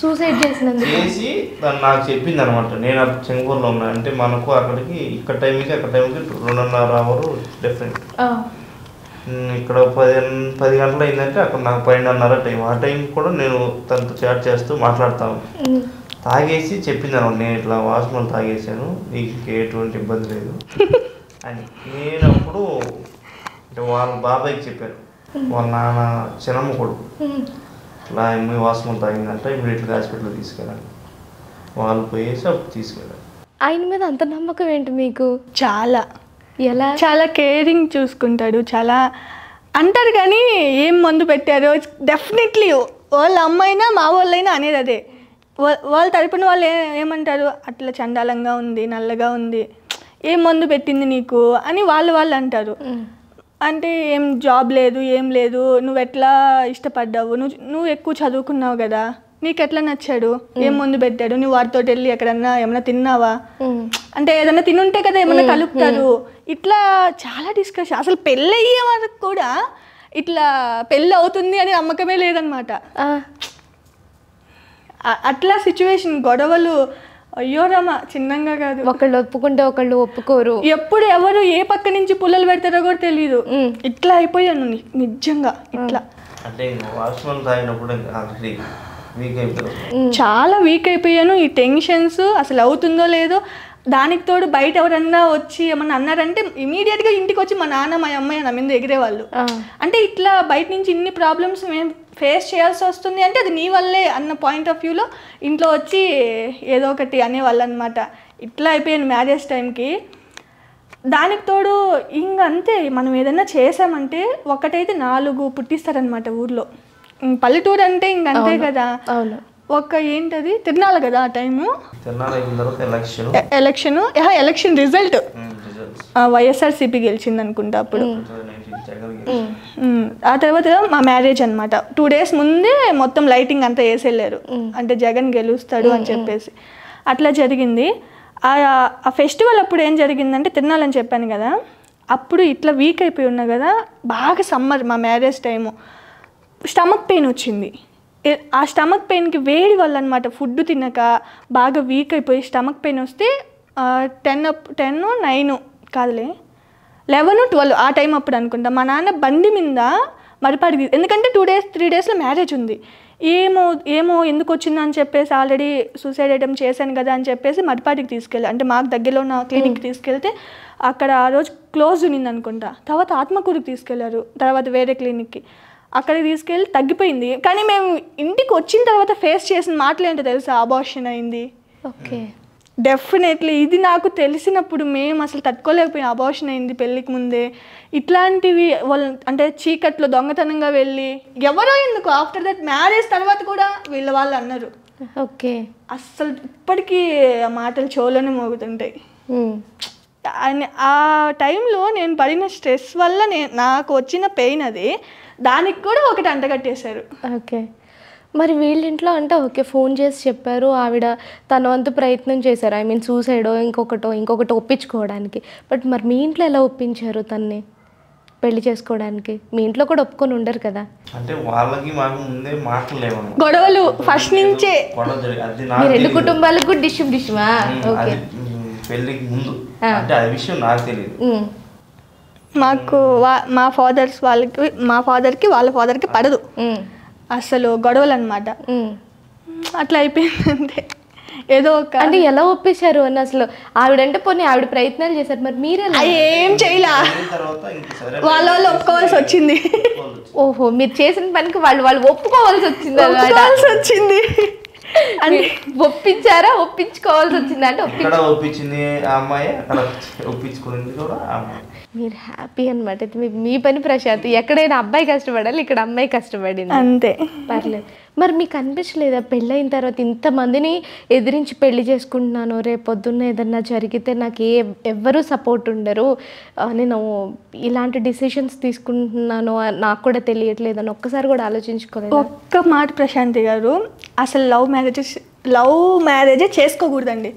సూసైడ్ చేసి తను నాకు చెప్పింది అనమాట. నేను అప్పుడు సింగపూర్లో ఉన్నా, అంటే మనకు అక్కడికి ఇక్కడ టైంకి 2.5 hours డిఫరెంట్. ఇక్కడ 10 గంటలు అయిందంటే అక్కడ నాకు 12:30 టైం. ఆ టైం కూడా నేను తనతో చాట్ చేస్తూ మాట్లాడతాను. తాగేసి చెప్పింది అనమాట, నేను ఇట్లా వాష్రూమ్ తాగేసాను, నీకు ఎటువంటి ఇబ్బంది లేదు అని. నేను అప్పుడు అంటే వాళ్ళ బాబాయ్కి చెప్పాను, వాళ్ళ నాన్న చిన్నమ్మ కొడుకు, ఇట్లా అమ్మాయి వాష్రూమ్ తాగిందంటే ఇమీడియట్గా హాస్పిటల్ తీసుకెళ్ళాలి. వాళ్ళు పోయేసి అప్పుడు తీసుకెళ్ళాలి. ఆయన మీద అంత నమ్మకం ఏంటి మీకు? చాలా ఎలా? చాలా కేరింగ్ చూసుకుంటాడు. చాలా అంటారు కానీ ఏం మందు పెట్టారో డెఫినెట్లీ వాళ్ళ అమ్మాయినా మా వాళ్ళైనా అనేది అదే. వాళ్ళ తరపున వాళ్ళు ఏమంటారు, అట్లా చండాలంగా ఉంది, నల్లగా ఉంది, ఏం మందు పెట్టింది నీకు అని వాళ్ళు అంటారు. అంటే ఏం జాబ్ లేదు, ఏం లేదు, నువ్వు ఎట్లా ఇష్టపడ్డావు, నువ్వు ఎక్కువ చదువుకున్నావు కదా, నీకు ఎట్లా నచ్చాడు, ఏం మందు పెట్టాడు, నువ్వు వాటితో వెళ్ళి ఎక్కడన్నా ఏమన్నా తిన్నావా, అంటే ఏదన్నా తినుంటే కదా ఏమన్నా కలుపుతారు. ఇట్లా చాలా డిస్కషన్. అసలు పెళ్ళి అయ్యే వరకు కూడా ఇట్లా పెళ్ళి అవుతుంది అని నమ్మకమే లేదనమాట. అట్లా సిచ్యువేషన్, గొడవలు, అయ్యో రామ, చిన్నంగా కాదు. ఒకళ్ళు ఒప్పుకుంటే ఒకళ్ళు ఒప్పుకోరు. ఎప్పుడు ఎవరు ఏ పక్క నుంచి పుల్లలు పెడతారో కూడా తెలియదు. ఇట్లా అయిపోయాను నిజంగా. ఇట్లా అంటే చాలా వీక్ అయిపోయాను. ఈ టెన్షన్స్ అసలు అవుతుందో లేదో, దానికి తోడు బయట ఎవరన్నా వచ్చి ఏమన్నా అన్నారంటే ఇమీడియట్గా ఇంటికి వచ్చి మా నాన్న మా అమ్మాయి నా మీద ఎగిరేవాళ్ళు. అంటే ఇట్లా బయట నుంచి ఇన్ని ప్రాబ్లమ్స్ మేము ఫేస్ చేయాల్సి వస్తుంది అంటే అది నీ వల్లే అన్న పాయింట్ ఆఫ్ వ్యూలో ఇంట్లో వచ్చి ఏదో ఒకటి అనేవాళ్ళు అనమాట. ఇట్లా అయిపోయాను మ్యారేజ్ టైంకి. దానికి తోడు ఇంక అంతే, మనం ఏదైనా చేసామంటే ఒకటైతే 4 పుట్టిస్తారనమాట ఊర్లో. పల్లెటూరు అంటే ఇంక అంతే కదా. ఏంటది తిరణాలు కదా ఆ టైము, ఎలక్షన్ రిజల్ట్ వైఎస్ఆర్సీపీ గెలిచింది అనుకుంటా అప్పుడు. ఆ తర్వాత మా మ్యారేజ్ అనమాట. 2 days ముందే మొత్తం లైటింగ్ అంతా వేసి వెళ్ళారు, అంటే జగన్ గెలుస్తాడు అని చెప్పేసి. అట్లా జరిగింది. ఆ ఫెస్టివల్ అప్పుడు ఏం జరిగిందంటే తిరణాలని చెప్పాను కదా, అప్పుడు ఇట్లా వీక్ అయిపోయి ఉన్నా కదా, బాగా సమ్మర్ మా మ్యారేజ్ టైము. స్టమక్ పెయిన్ వచ్చింది. ఆ స్టమక్ పెయిన్కి వేడి వల్ల అనమాట, ఫుడ్ తినక బాగా వీక్ అయిపోయి స్టమక్ పెయిన్ వస్తే 10, 9 కాదులే 11, 12 ఆ టైం అప్పుడు అనుకుంటా. మా నాన్న బండి మీద మరిపాడికి, ఎందుకంటే 2 days 3 daysలో మ్యారేజ్ ఉంది, ఏమో ఎందుకు వచ్చిందో అని చెప్పేసి, ఆల్రెడీ సూసైడ్ అటెంప్ట్ చేశాను కదా అని చెప్పేసి మరిపాటికి తీసుకెళ్ళి, అంటే మాకు దగ్గరలో ఉన్న క్లినిక్కి తీసుకెళ్తే అక్కడ ఆ రోజు క్లోజ్ ఉన్నింది అనుకుంటా. తర్వాత ఆత్మకూరుకి తీసుకెళ్లారు, తర్వాత వేరే క్లినిక్కి. అక్కడికి తీసుకెళ్ళి తగ్గిపోయింది. కానీ మేము ఇంటికి వచ్చిన తర్వాత ఫేస్ చేసిన మాటలు ఏంటో తెలుసా, అబార్షన్ అయింది. ఓకే, డెఫినెట్లీ ఇది నాకు తెలిసినప్పుడు మేము అసలు తట్టుకోలేకపోయినా. అబార్షన్ అయింది పెళ్ళికి ముందే. ఇట్లాంటివి వాళ్ళు అంటే చీకట్లో దొంగతనంగా వెళ్ళి ఎవరో ఎందుకు ఆఫ్టర్ దట్ మ్యారేజ్ తర్వాత కూడా వాళ్ళు అన్నారు. ఓకే, అస్సలు ఇప్పటికీ ఆ మాటలు చెవులోనే మోగుతుంటాయి. ఆ టైంలో నేను పడిన స్ట్రెస్ వల్ల నాకు వచ్చిన పెయిన్ అది, దానికి కూడా ఒకటి అంటగట్టేశారు. ఓకే, మరి వీళ్ళింట్లో అంటే ఓకే ఫోన్ చేసి చెప్పారు, ఆవిడ తన వంతు ప్రయత్నం చేశారు, ఐ మీన్ సూసైడో ఇంకొకటి ఒప్పించుకోవడానికి. బట్ మరి మీ ఇంట్లో ఎలా ఒప్పించారు తన్ని పెళ్లి చేసుకోవడానికి? మీ ఇంట్లో కూడా ఒప్పుకొని ఉండరు కదా. అంటే వాళ్ళకి మాకు ముందే మాటలు లేవు, గొడవలు ఫస్ట్ నుంచే. మీ 2 కుటుంబాలకు డిష్మా? ఓకే, పెళ్ళికి ముందు అంటే ఆ విషయం నాకు తెలియదు. మాకు మా ఫాదర్కి వాళ్ళ ఫాదర్కి పడదు అసలు గొడవలు అనమాట. అట్లా అయిపోయింది అంతే. ఏదో ఒక అంటే ఎలా ఒప్పేశారు అని అసలు ఆవిడంటే పోనీ ఆవిడ ప్రయత్నాలు చేశారు, మరి మీరే ఏం చేయలే, వాళ్ళ వాళ్ళు ఒప్పుకోవాల్సి వచ్చింది. ఓహో, మీరు చేసిన పనికి వాళ్ళు ఒప్పుకోవాల్సి వచ్చింది. అంటే ఒప్పించారా, ఒప్పించుకోవాల్సి వచ్చింది? అంటే ఒప్పించింది ఆ అమ్మాయి, అక్కడ ఒప్పించుకునేది కూడా ఆ అమ్మాయి. మీరు హ్యాపీ అనమాట. మీ పని ప్రశాంతి. ఎక్కడైనా అబ్బాయి కష్టపడాలి, ఇక్కడ అమ్మాయి కష్టపడింది అంతే. పర్లేదు. మరి మీకు అనిపించలేదా పెళ్ళైన తర్వాత ఇంతమందిని ఎదిరించి పెళ్లి చేసుకుంటున్నాను, రేపు పొద్దున్న ఏదన్నా జరిగితే నాకు ఎవ్వరూ సపోర్ట్ ఉండరు, నేను ఇలాంటి డిసిషన్స్ తీసుకుంటున్నాను నాకు కూడా తెలియట్లేదు అని ఒక్కసారి కూడా ఆలోచించుకోలేదు? ఒక్క మాట ప్రశాంతి గారు, అసలు లవ్ మ్యారేజే చేసుకోకూడదండి.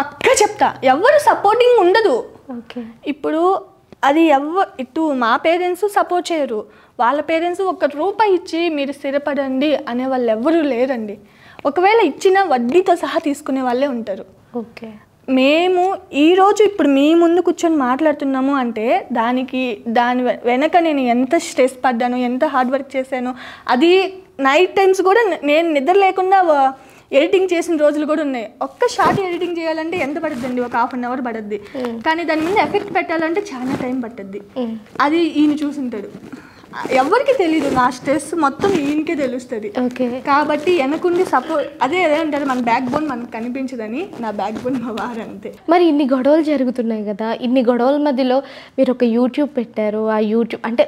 పక్కా చెప్తా, ఎవరు సపోర్టింగ్ ఉండదు. ఓకే, ఇప్పుడు అది ఇటు మా పేరెంట్స్ సపోర్ట్ చేయరు, వాళ్ళ పేరెంట్స్ ₹1 ఇచ్చి మీరు స్థిరపడండి అనే వాళ్ళు ఎవరూ లేరండి. ఒకవేళ ఇచ్చిన వడ్డీతో సహా తీసుకునే వాళ్ళే ఉంటారు. ఓకే, మేము ఈరోజు ఇప్పుడు మీ ముందు కూర్చొని మాట్లాడుతున్నాము అంటే దాని వెనక నేను ఎంత స్ట్రెస్ పడ్డాను, ఎంత హార్డ్ వర్క్ చేశాను. అది నైట్ టైమ్స్ కూడా నేను నిద్ర లేకుండా ఎడిటింగ్ చేసిన రోజులు కూడా ఉన్నాయి. ఒక్క షార్ట్ ఎడిటింగ్ చేయాలంటే ఎంత పడుతుందండి? ఒక 1/2 అవర్ పడుద్ది. కానీ దాని మీద ఎఫెక్ట్ పెట్టాలంటే చాలా టైం పట్టుద్ది. అది ఈయన చూసుంటాడు, ఎవరికి తెలీదు. నా స్ట్రెస్ మొత్తం ఈయనకే తెలుస్తుంది. కాబట్టి వెనకుండి సపోర్ట్ అదే అంటారు, మన బ్యాక్ బోన్ మనకు కనిపించదని. నా బ్యాక్ బోన్ మా వారు అంతే. మరి ఇన్ని గొడవలు జరుగుతున్నాయి కదా, ఇన్ని గొడవల మధ్యలో మీరు ఒక యూట్యూబ్ పెట్టారు. ఆ యూట్యూబ్ అంటే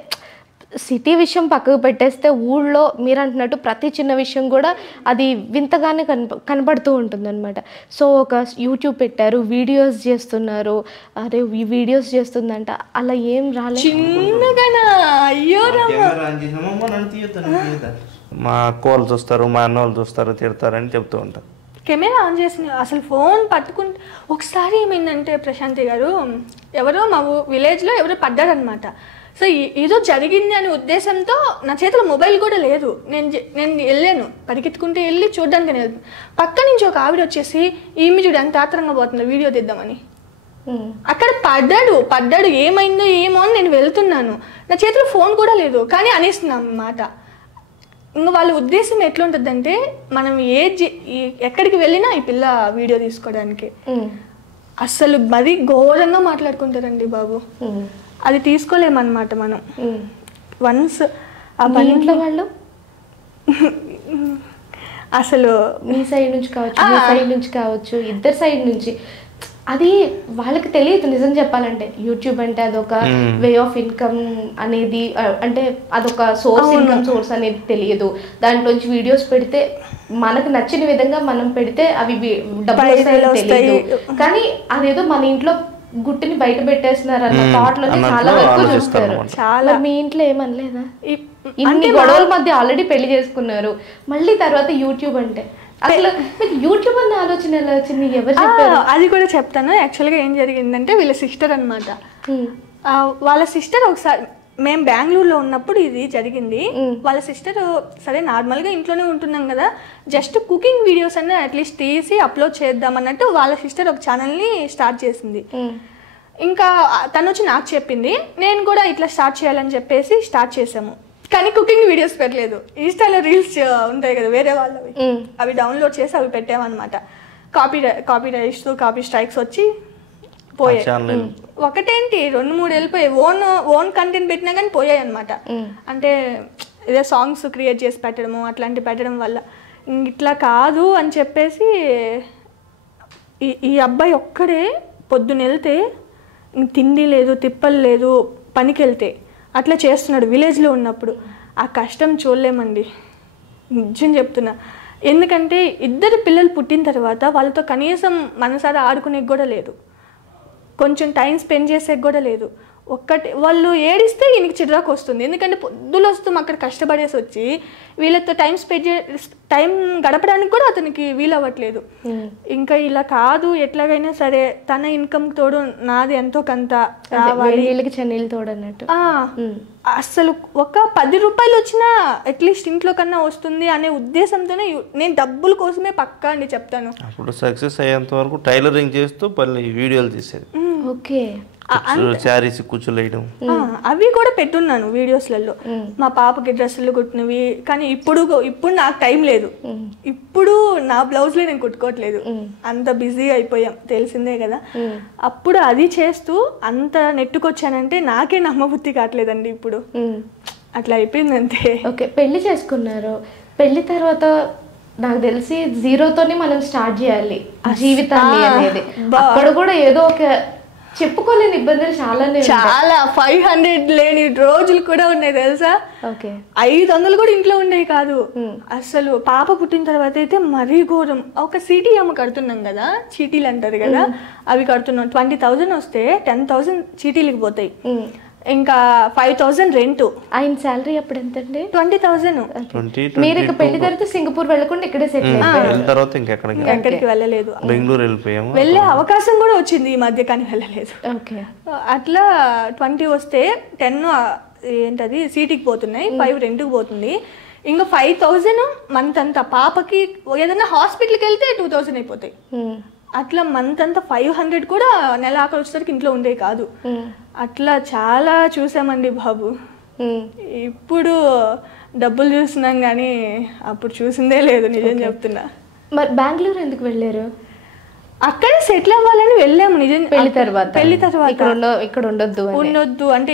సిటీ విషయం పక్కకు పెట్టేస్తే ఊళ్ళో మీరు అంటున్నట్టు ప్రతి చిన్న విషయం కూడా అది వింతగానే కనబడుతూ ఉంటుందన్నమాట. సో ఒక యూట్యూబ్ పెట్టారు, వీడియోస్ చేస్తున్నారు. అరే ఈ వీడియోస్ చేస్తుందంట, అలా ఏం రాలేదు? చిన్నగానా? అయ్యో మా అక్క వాళ్ళు చూస్తారు, మా అన్న వాళ్ళు చూస్తారు, తిడతారని చెప్తూ ఉంటారు. కెమెరా ఆన్ చేసిన అసలు ఫోన్ పట్టుకుంటే ఒకసారి ఏమైందంటే ప్రశాంతి గారు, ఎవరో మా విలేజ్లో ఎవరో పడ్డారనమాట. సో ఏదో జరిగింది అనే ఉద్దేశంతో నా చేతిలో మొబైల్ కూడా లేదు. నేను వెళ్ళాను, పరిగెత్తుకుంటూ వెళ్ళి చూడడానికి నేను పక్క నుంచి ఒక ఆవిడ వచ్చేసి ఈమె చూడు ఎంత ఆత్రంగా పోతుందో వీడియో తీద్దామని. అక్కడ పడ్డాడు ఏమైందో ఏమో అని నేను వెళ్తున్నాను, నా చేతిలో ఫోన్ కూడా లేదు, కానీ అనేస్తున్నాం అన్నమాట. ఇంకా వాళ్ళ ఉద్దేశం ఎట్లుంటుందంటే మనం ఎక్కడికి వెళ్ళినా ఈ పిల్ల వీడియో తీసుకోవడానికి. అసలు మరీ ఘోరంగా మాట్లాడుకుంటారండి బాబు. అది తీసుకోలేమన్నమాట మనం. వన్స్ ఆ ఇంట్లో వాళ్ళు అసలు మీ సైడ్ నుంచి కావచ్చు, మీ సైడ్ నుంచి కావచ్చు, ఇద్దరు సైడ్ నుంచి అది వాళ్ళకి తెలియదు. నిజం చెప్పాలంటే యూట్యూబ్ అంటే అదొక వే ఆఫ్ ఇన్కమ్ అనేది, అంటే అదొక ఇన్కమ్ సోర్స్ అనేది తెలియదు. దాంట్లోంచి వీడియోస్ పెడితే మనకు నచ్చిన విధంగా మనం పెడితే అవి డబ్బులు తెలియదు. కానీ అదేదో మన ఇంట్లో గుట్టిని బయట పెట్టేస్తున్నారు అన్న థాట్ లోనే చాలా వరకు చూస్తారు. చాలా. మీ ఇంట్లో ఏమనలేదా? ఇన్ని గొడవల మధ్య ఆల్రెడీ పెళ్లి చేసుకున్నారు, మళ్ళీ తర్వాత యూట్యూబ్ అంటే అసలు మీకు యూట్యూబ్ అన్న ఆలోచన ఎలా వచ్చింది? ఎవరు చెప్పారు? అది కూడా చెప్తాను. యాక్చువల్గా ఏం జరిగిందంటే వీళ్ళ సిస్టర్ అనమాట. వాళ్ళ సిస్టర్ ఒకసారి మేము బెంగళూరులో ఉన్నప్పుడు ఇది జరిగింది. వాళ్ళ సిస్టర్ సరే నార్మల్గా ఇంట్లోనే ఉంటున్నాం కదా, జస్ట్ కుకింగ్ వీడియోస్ అన్న అట్లీస్ట్ తీసి అప్లోడ్ చేద్దాం అన్నట్టు వాళ్ళ సిస్టర్ ఒక ఛానల్ని స్టార్ట్ చేసింది. ఇంకా తను వచ్చి నాకు చెప్పింది, నేను కూడా ఇట్లా స్టార్ట్ చేయాలని చెప్పేసి స్టార్ట్ చేసాము. కానీ కుకింగ్ వీడియోస్ పెట్టలేదు. ఇన్స్టాలో రీల్స్ ఉంటాయి కదా వేరే వాళ్ళవి, అవి డౌన్లోడ్ చేసి అవి పెట్టామన్నమాట. కాపీ స్ట్రైక్స్ వచ్చి పోయాయి. ఒకటేంటి 2-3 వెళ్ళిపోయాయి. ఓన్ కంటెంట్ పెట్టినా కానీ పోయాయి అనమాట. అంటే ఇదే సాంగ్స్ క్రియేట్ చేసి పెట్టడము అట్లాంటివి పెట్టడం వల్ల ఇట్లా కాదు అని చెప్పేసి ఈ అబ్బాయి ఒక్కడే పొద్దున్న వెళ్తే తిండి లేదు, తిప్పలు లేదు, పనికి వెళ్తే అట్లా చేస్తున్నాడు విలేజ్లో ఉన్నప్పుడు. ఆ కష్టం చూడలేమండి, నిజం చెప్తున్నా. ఎందుకంటే ఇద్దరు పిల్లలు పుట్టిన తర్వాత వాళ్ళతో కనీసం మనసారా ఆడుకునేకి కూడా లేదు, కొంచెం టైం స్పెండ్ చేసేకి కూడా లేదు. వాళ్ళు ఏడిస్తే ఈయనకి చిరాకు వస్తుంది. ఎందుకంటే పొద్దులు వస్తూ అక్కడ కష్టపడేసి వచ్చి వీళ్ళతో టైం గడపడానికి కూడా అతనికి వీలవ్వట్లేదు. ఇంకా ఇలా కాదు, ఎట్లాగైనా సరే తన ఇన్కమ్ తోడు నాది ఎంతో కొంత రావాలి, తోడన్నట్టు. అసలు ఒక ₹10 వచ్చినా అట్లీస్ట్ ఇంట్లో కన్నా వస్తుంది అనే ఉద్దేశంతోనే నేను డబ్బుల కోసమే పక్కా అండి చెప్తాను. అప్పుడు సక్సెస్ అయ్యేంత వరకు టైలరింగ్ చేస్తూ వీడియోలు తీసేది. ఓకే, శారీస్ కూర్చోలేయడం అవి కూడా పెట్టున్నాను వీడియోస్లలో. మా పాపకి డ్రెస్సులు కుట్టినవి. కానీ ఇప్పుడు నాకు టైం లేదు. ఇప్పుడు నా బ్లౌజ్లే నేను కుట్టుకోవట్లేదు, అంత బిజీ అయిపోయాం, తెలిసిందే కదా. అప్పుడు అది చేస్తూ అంత నెట్టుకొచ్చానంటే నాకే నమ్మబుద్ధి కావట్లేదండి ఇప్పుడు. అట్లా అయిపోయింది అంతే. ఓకే, పెళ్లి చేసుకున్నారు. పెళ్లి తర్వాత నాకు తెలిసి జీరోతోనే మనం స్టార్ట్ చేయాలి జీవితాన్ని అనేది. అక్కడ కూడా ఏదో ఒక చెప్పుకోలేని ఇబ్బందులు చాలా 500 లేని రోజులు కూడా ఉన్నాయి తెలుసా. 500 కూడా ఇంట్లో ఉండేవి కాదు అసలు. పాప పుట్టిన తర్వాత అయితే మరీ ఘోరం. ఒక సిటీ అమ్మ కడుతున్నాం కదా, చీటీలు అంటారు కదా, అవి కడుతున్నాం. 20,000 వస్తే 10,000 చీటీలకు పోతాయి, ఇంకా 5,000 రెంట్. ఆయన శాలరీ అప్పుడు ఎంత అండి? 20,000. మీరు ఇక పెళ్లి తర్వాత సింగపూర్ వెళ్ళకుండా ఇక్కడే సెటిల్ తర్వాత ఎక్కడికి వెళ్ళలేదు. బెంగళూరు వెళ్ళిపోయాము. వెళ్ళే అవకాశం కూడా వచ్చింది ఈ మధ్య, కానీ వెళ్ళలేదు. అట్లా 20 వస్తే 10 ఏంటది సీటీకి పోతున్నాయి, 5 రెంట్కి పోతుంది, ఇంకా 5,000 మంత్ అంతా. పాపకి ఏదైనా హాస్పిటల్కి వెళ్తే 2,000 అయిపోతాయి. అట్లా మంత్ అంతా 500 కూడా నెల ఆఖరి వచ్చేసరికి ఇంట్లో ఉండే కాదు. అట్లా చాలా చూసామండి బాబు. ఇప్పుడు డబ్బులు చూస్తున్నాం కానీ అప్పుడు చూసిందే లేదు, నిజం చెప్తున్నా. మరి బెంగళూరు ఎందుకు వెళ్ళారు? అక్కడే సెటిల్ అవ్వాలని వెళ్ళాము. నిజం పెళ్లి తర్వాత ఇక్కడ ఉండొద్దు అంటే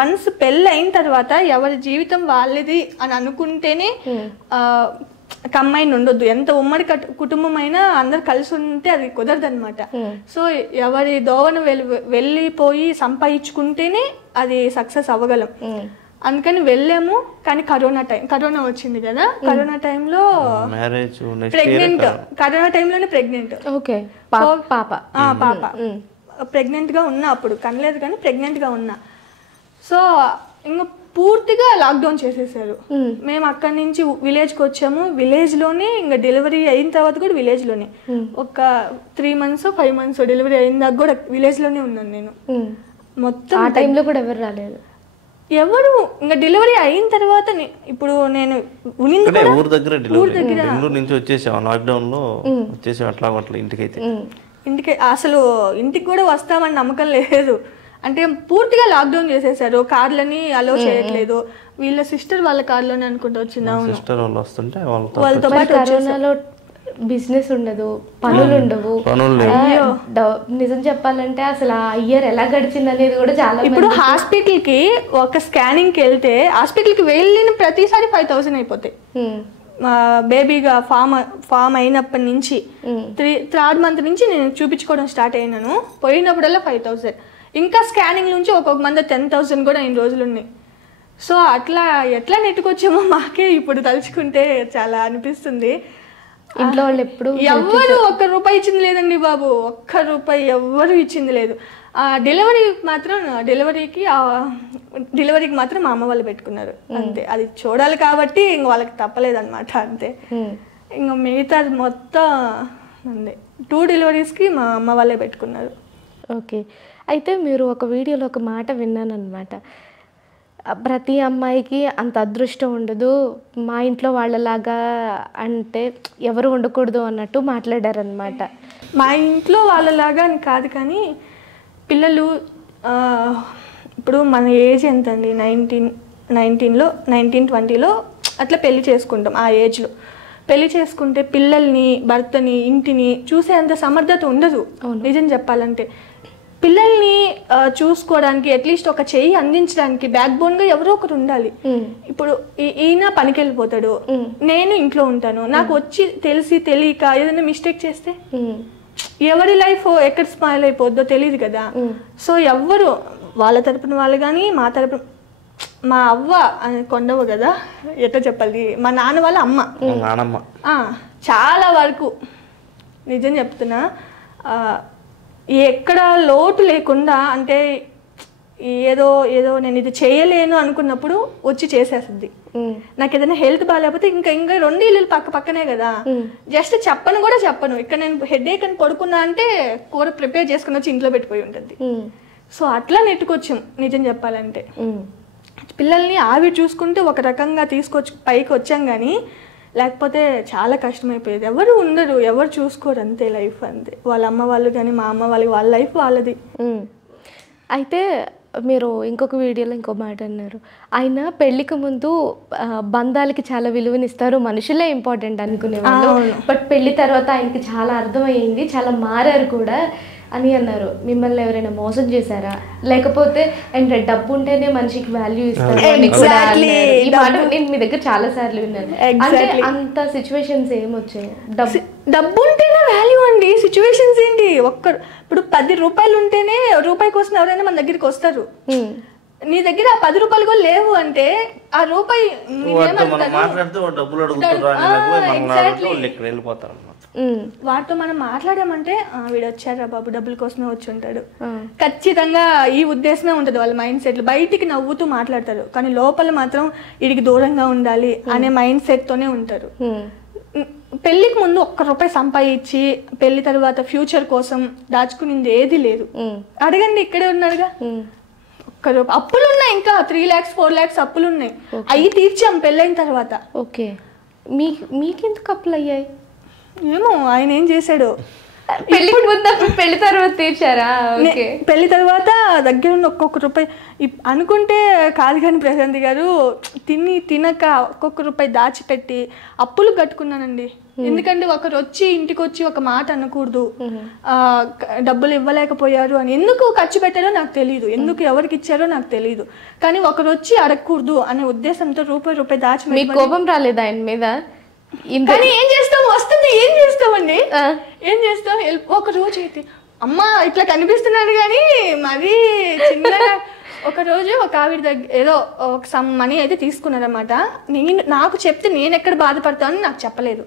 వన్స్ పెళ్ళి అయిన తర్వాత ఎవరి జీవితం వాళ్ళది అని అనుకుంటేనే కంబైన్ ఉండొద్దు. ఎంత ఉమ్మడి కుటుంబం అయినా అందరు కలిసి ఉంటే అది కుదరదు అనమాట. సో ఎవరి దోవన వెళ్ళిపోయి సంపాదించుకుంటేనే అది సక్సెస్ అవ్వగలం. అందుకని వెళ్ళాము. కానీ కరోనా వచ్చింది కదా, కరోనా టైంలో ప్రెగ్నెంట్, కరోనా టైంలోనే ప్రెగ్నెంట్. పాప ప్రెగ్నెంట్ గా ఉన్నా, అప్పుడు కనలేదు కానీ ప్రెగ్నెంట్ గా ఉన్నా. సో ఇంకా పూర్తిగా లాక్డౌన్ చేసేసారు. మేము అక్కడి నుంచి విలేజ్కి వచ్చాము. విలేజ్లోనే ఇంకా డెలివరీ అయిన తర్వాత కూడా విలేజ్లోనే ఒక 3 months 5 months డెలివరీ అయిన దాకా కూడా విలేజ్లోనే ఉన్నాను నేను. మొత్తం ఆ టైంలో కూడా ఎవరు రాలేదు. ఎవరు ఇంకా డెలివరీ అయిన తర్వాత ఇప్పుడు నేను ఊరు దగ్గర బెంగళూరు నుంచి వచ్చేసాం. లాక్డౌన్ లో వచ్చేసాం. అట్లా ఇంటికి అసలు ఇంటికి కూడా వస్తామని నమ్మకం లేదు. అంటే పూర్తిగా లాక్డౌన్ చేసేసారు. కార్లని అలో చేయట్లేదు. వీళ్ళ సిస్టర్ వాళ్ళ కార్లోనే అనుకుంటూ వచ్చింది. వాళ్ళతో పాటు కరోనాలో బిజినెస్ ఉండదు, పనులు ఉండవు. నిజం చెప్పాలంటే అసలు ఆ ఇయర్ ఎలా గడిచింది అనేది కూడా చాలా. ఇప్పుడు హాస్పిటల్ కి ఒక స్కానింగ్ కి వెళ్తే హాస్పిటల్ కి వెళ్ళిన ప్రతిసారి 5,000 అయిపోతాయి. బేబీగా ఫామ్ అయినప్పటి నుంచి 3rd month నుంచి నేను చూపించుకోవడం స్టార్ట్ అయినాను. పోయినప్పుడల్లా 5,000. ఇంకా స్కానింగ్ నుంచి ఒక్కొక్క మంది 10,000 కూడా 2 రోజులు ఉన్నాయి. సో అట్లా ఎట్లా నెట్టుకొచ్చామో మాకే ఇప్పుడు తలుచుకుంటే చాలా అనిపిస్తుంది. ఇంట్లో వాళ్ళు ఎప్పుడు ఎవరు ₹1 ఇచ్చింది లేదండి బాబు, ₹1 ఎవ్వరు ఇచ్చింది లేదు. డెలివరీకి మాత్రం మా అమ్మ వాళ్ళు పెట్టుకున్నారు అంతే. అది చూడాలి కాబట్టి ఇంక వాళ్ళకి తప్పలేదు అనమాట అంతే. ఇంకా మిగతా మొత్తం అంతే 2 డెలివరీస్కి మా అమ్మ వాళ్ళే పెట్టుకున్నారు. ఓకే, అయితే మీరు ఒక వీడియోలో ఒక మాట విన్నానమాట. ప్రతి అమ్మాయికి అంత అదృష్టం ఉండదు, మా ఇంట్లో వాళ్ళలాగా అంటే ఎవరు ఉండకూడదు అన్నట్టు మాట్లాడారనమాట. మా ఇంట్లో వాళ్ళలాగా అని కాదు, కానీ పిల్లలు ఇప్పుడు మన ఏజ్ ఎంత అండి, 19-20లో అట్లా పెళ్లి చేసుకుంటాం. ఆ ఏజ్లో పెళ్లి చేసుకుంటే పిల్లల్ని, భర్తని, ఇంటిని చూసే అంత సమర్థత ఉండదు నిజం చెప్పాలంటే. పిల్లల్ని చూసుకోవడానికి అట్లీస్ట్ ఒక చెయ్యి అందించడానికి బ్యాక్ బోన్గా ఎవరో ఒకరు ఉండాలి. ఇప్పుడు ఈయన పనికి వెళ్ళిపోతాడు, నేను ఇంట్లో ఉంటాను. నాకు వచ్చి తెలిసి తెలియక ఏదైనా మిస్టేక్ చేస్తే ఎవరి లైఫ్ ఎక్కడ స్పాయిల్ అయిపోద్దో తెలియదు కదా. సో ఎవరు వాళ్ళ తరపున వాళ్ళు కానీ మా తరపున, మా అవ్వ కొండవ కదా ఎట్లా చెప్పాలి, మా నాన్న వాళ్ళ అమ్మ చాలా వరకు నిజం చెప్తున్నా ఎక్కడ లోటు లేకుండా, అంటే ఏదో నేను ఇది చేయలేను అనుకున్నప్పుడు వచ్చి చేసేస్తుంది. నాకు ఏదైనా హెల్త్ బాగాలేకపోతే ఇంకా 2 ఇల్లులు పక్కనే కదా, జస్ట్ చెప్పను. ఇక్కడ నేను హెడేక్ అని పడుకున్నా అంటే కూర ప్రిపేర్ చేసుకుని వచ్చి ఇంట్లో పెట్టిపోయి ఉంటుంది. సో అట్లా నెట్టుకొచ్చాం నిజం చెప్పాలంటే. పిల్లల్ని ఆవిడ చూసుకుంటే ఒక రకంగా తీసుకొచ్చి పైకి వచ్చాం, కానీ లేకపోతే చాలా కష్టమైపోయేది. ఎవరు ఉండరు, ఎవరు చూసుకోరు, అంతే లైఫ్ అంతే. వాళ్ళ అమ్మ వాళ్ళు కానీ మా అమ్మ వాళ్ళకి వాళ్ళ లైఫ్ వాళ్ళది. అయితే మీరు ఇంకొక వీడియోలో ఇంకో మాట అన్నారు, ఆయన పెళ్లికి ముందు బంధాలకి చాలా విలువనిస్తారు, మనుషులే ఇంపార్టెంట్ అనుకునేవాళ్ళు, బట్ పెళ్లి తర్వాత ఆయనకి చాలా అర్థమయ్యింది, చాలా మారారు కూడా అని అన్నారు. మిమ్మల్ని ఎవరైనా మోసం చేశారా, లేకపోతే అండ్ డబ్బు ఉంటేనే మనిషికి వాల్యూ ఇస్తారు అని కూడా అన్నారు. ఈ మాట నేను మీ దగ్గర చాలా సార్లు విన్నాను. అంటే అంత సిచ్యువేషన్స్ ఏమొచ్చాయి? డబ్బు ఉంటేనే వాల్యూ అండి. సిచ్యువేషన్స్ ఏంటి, ఇప్పుడు 10 రూపాయలు ఉంటేనే రూపాయి కోసం ఎవరైనా మన దగ్గరికి వస్తారు. నీ దగ్గర 10 రూపాయలు కూడా లేవు అంటే ఆ రూపాయి వాటితో మనం మాట్లాడామంటే వీడు వచ్చారా బాబు డబ్బుల కోసమే వచ్చి ఉంటాడు, ఖచ్చితంగా ఈ ఉద్దేశమే ఉంటుంది వాళ్ళ మైండ్ సెట్. బయటికి నవ్వుతూ మాట్లాడతారు కానీ లోపల మాత్రం వీడికి దూరంగా ఉండాలి అనే మైండ్ సెట్ తోనే ఉంటారు. పెళ్లికి ముందు 1 రూపాయి సంపాదించి పెళ్లి తర్వాత ఫ్యూచర్ కోసం దాచుకునింది ఏది లేదు. అడగండి, ఇక్కడే ఉన్నారుగా. 1 రూపాయి అప్పులు ఉన్నాయి, ఇంకా 3 lakhs 4 lakhs అప్పులు ఉన్నాయి, అవి తీర్చాం పెళ్ళైన తర్వాత. ఓకే, మీకెందుకు అప్పులు అయ్యాయి? ఏమో ఆయన ఏం చేశాడు. పెళ్లి తర్వాత తీర్చారా? పెళ్లి తర్వాత దగ్గర ఉన్న 1 రూపాయి అనుకుంటే కాదు కానీ ప్రశాంతి గారు, తినక 1 రూపాయి దాచిపెట్టి అప్పులు కట్టుకున్నానండి. ఎందుకంటే ఒకరు వచ్చి ఇంటికి వచ్చి ఒక మాట అనకూడదు, డబ్బులు ఇవ్వలేకపోయారు అని. ఎందుకు ఖర్చు పెట్టారో నాకు తెలియదు, ఎందుకు ఎవరికి ఇచ్చారో నాకు తెలియదు, కానీ ఒకరు వచ్చి అడగకూడదు అనే ఉద్దేశంతో రూపాయి దాచి. మీకు కోపం రాలేదు ఆయన మీద? కానీ ఏం చేస్తాం, వస్తుంది, ఏం చేస్తామండి, ఏం చేస్తాం. ఒక రోజు అయితే అమ్మ ఇట్లా కనిపిస్తున్నాడు కానీ మరీ చిన్నగా. ఒక రోజు ఒక ఆవిడ దగ్గర ఏదో ఒక సమ్ మనీ అయితే తీసుకున్నారన్నమాట. నాకు చెప్తే నేను ఎక్కడ బాధపడతానని నాకు చెప్పలేదు.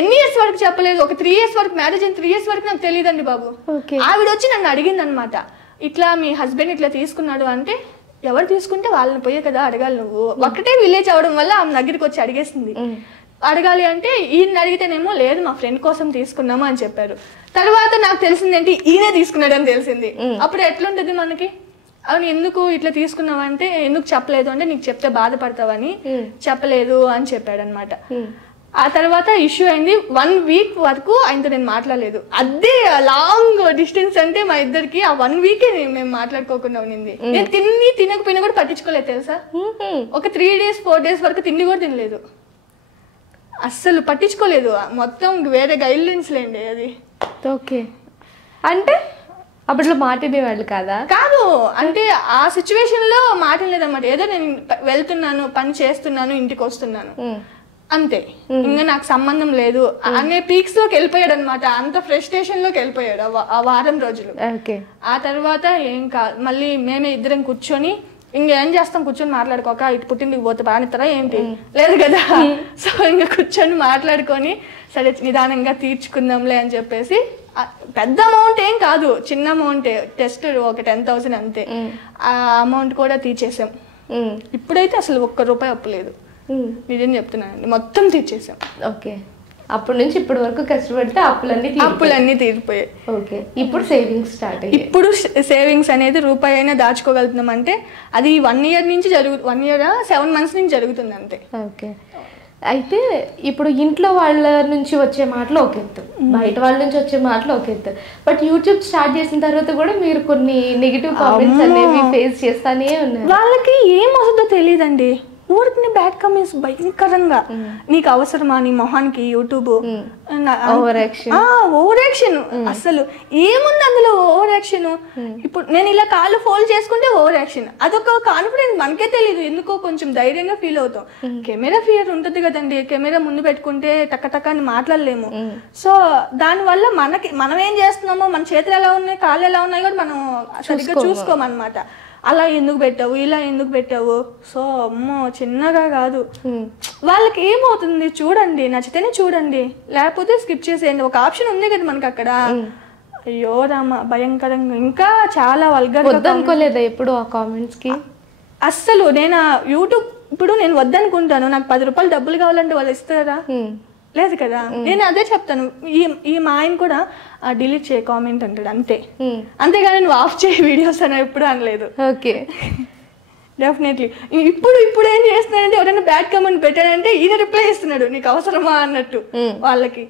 ఎన్ని ఇయర్స్ వరకు చెప్పలేదు, ఒక 3 years వరకు, మ్యారేజ్ అయిన 3 years వరకు నాకు తెలియదండి బాబు. ఆవిడ వచ్చి నన్ను అడిగింది అనమాట, ఇట్లా మీ హస్బెండ్ ఇట్లా తీసుకున్నాడు అంటే, ఎవరు తీసుకుంటే వాళ్ళని పోయే కదా అడగాలి, నువ్వు ఒకటే విలేజ్ అవడం వల్ల ఆమె దగ్గరికి వచ్చి అడిగేసింది. అడగాలి అంటే ఈయన అడిగితేనేమో లేదు మా ఫ్రెండ్ కోసం తీసుకున్నాము అని చెప్పారు. తర్వాత నాకు తెలిసింది ఏంటి, ఈయనే తీసుకున్నాడని తెలిసింది. అప్పుడు ఎట్లుంటది మనకి, అవును ఎందుకు ఇట్లా తీసుకున్నావు అంటే, ఎందుకు చెప్పలేదు అంటే, నీకు చెప్తే బాధపడతావని చెప్పలేదు అని చెప్పాడు అనమాట. ఆ తర్వాత ఇష్యూ అయింది. 1 week వరకు ఆయనతో నేను మాట్లాడలేదు. అదే లాంగ్ డిస్టెన్స్ అంటే మా ఇద్దరికి ఆ 1 week మేము మాట్లాడుకోకుండా ఉన్నింది. నేను తినకపోయినా కూడా పట్టించుకోలేదు తెలుసా. ఒక 3 days 4 days వరకు తిండి కూడా తినలేదు, అస్సలు పట్టించుకోలేదు. మొత్తం వేరే గైడ్ లైన్స్ లేండి అది. ఓకే, అంటే అప్పట్లో మాట్లాడేవాళ్ళు కాదా? కాదు, అంటే ఆ సిచ్యువేషన్ లో మాట్లాడలేదన్నమాట. ఏదో నేను వెళ్తున్నాను, పని చేస్తున్నాను, ఇంటికి వస్తున్నాను అంతే, ఇంకా నాకు సంబంధం లేదు అనే పీక్స్ లోకి వెళ్ళిపోయాడు అనమాట. అంత ఫ్రస్ట్రేషన్ లోకి వెళ్ళిపోయాడు ఆ వారం రోజులు. ఆ తర్వాత ఏం మళ్ళీ మేమే ఇద్దరం కూర్చొని, ఇంకేం చేస్తాం కూర్చొని మాట్లాడుకోక, ఇటు పుట్టింటికి పోతే బానిస్తారా ఏంటి, లేదు కదా. సో ఇంకా కూర్చొని మాట్లాడుకొని సరే నిదానంగా తీర్చుకుందాంలే అని చెప్పేసి, పెద్ద అమౌంట్ ఏం కాదు, చిన్న అమౌంటే, టెస్ట్ ఒక 10,000 అంతే. ఆ అమౌంట్ కూడా తీర్చేసాం. ఇప్పుడైతే అసలు 1 రూపాయి అప్పు లేదు, నిజం చెప్తున్నానండి, మొత్తం తీర్చేసాం. ఓకే, అప్పటి నుంచి ఇప్పటి వరకు కష్టపడితే అప్పులన్నీ తీరిపోయాయి. ఓకే, ఇప్పుడు సేవింగ్స్ స్టార్ట్ అయ్యాయి. ఇప్పుడు సేవింగ్స్ అనేది రూపాయి అయినా దాచుకోగలుగుతున్నాం అంటే అది 1 year నుంచి 1 year 7 months నుంచి జరుగుతుంది అంతే. ఓకే, అయితే ఇప్పుడు ఇంట్లో వాళ్ళ నుంచి వచ్చే మాటలు ఒక ఎత్తు, బయట వాళ్ళ నుంచి వచ్చే మాటలు ఒక ఎత్తు, బట్ యూట్యూబ్ స్టార్ట్ చేసిన తర్వాత కూడా మీరు కొన్ని నెగిటివ్ కామెంట్స్ అనేవి ఫేస్ చేస్తానే ఉన్నారు. వాళ్ళకి ఏం వస్తుందో తెలియదండి, ఊరికి బ్యాడ్ కామెంట్స్ భయంకరంగా. నీకు అవసరమా నీ మొహానికి యూట్యూబ్, ఓవర్ యాక్షన్, అసలు ఏముంది అందులో ఓవర్ యాక్షన్. ఇప్పుడు నేను ఇలా కాళ్ళు ఫోల్డ్ చేసుకుంటే ఓవర్ యాక్షన్, అదొక కాన్ఫిడెన్స్ మనకే తెలియదు, ఎందుకో కొంచెం ధైర్యంగా ఫీల్ అవుతాం. కెమెరా ఫియర్ ఉంటుంది కదండి, కెమెరా ముందు పెట్టుకుంటే టక్క అని మాట్లాడలేము. సో దానివల్ల మనం ఏం చేస్తున్నామో, మన చేతులు ఎలా ఉన్నాయి, కాళ్ళు ఎలా ఉన్నాయి కూడా మనం సరిగ్గా చూసుకోమన్నమాట. అలా ఎందుకు పెట్టావు, ఇలా ఎందుకు పెట్టావు. సో అమ్మో చిన్నగా కాదు, వాళ్ళకి ఏమవుతుంది చూడండి, నచ్చితేనే చూడండి, లేకపోతే స్కిప్ చేసేయండి. ఒక ఆప్షన్ ఉంది కదా మనకి అక్కడ. అయ్యో రామ, భయంకరంగా ఇంకా చాలా వల్గర్. అనుకోలేదా ఎప్పుడు ఆ కామెంట్స్ కి? అస్సలు నేను యూట్యూబ్ ఇప్పుడు నేను వద్దనుకుంటాను, నాకు 10 రూపాయలు డబ్బులు కావాలంటే వాళ్ళు ఇస్తారా, లేదు కదా. నేను అదే చెప్తాను, ఈ మా ఆయన కూడా డిలీట్ చేయ కామెంట్ అంటాడు అంతే, అంతేగాని నువ్వు ఆఫ్ చేయ వీడియోస్ అని ఎప్పుడు అనలేదు. Okay, definitely. ఇప్పుడు ఏం చేస్తున్నాడంటే, ఎవరైనా బ్యాడ్ కామెంట్ పెట్టాడంటే ఈయన రిప్లై ఇస్తున్నాడు, నీకు అవసరమా అన్నట్టు వాళ్ళకి.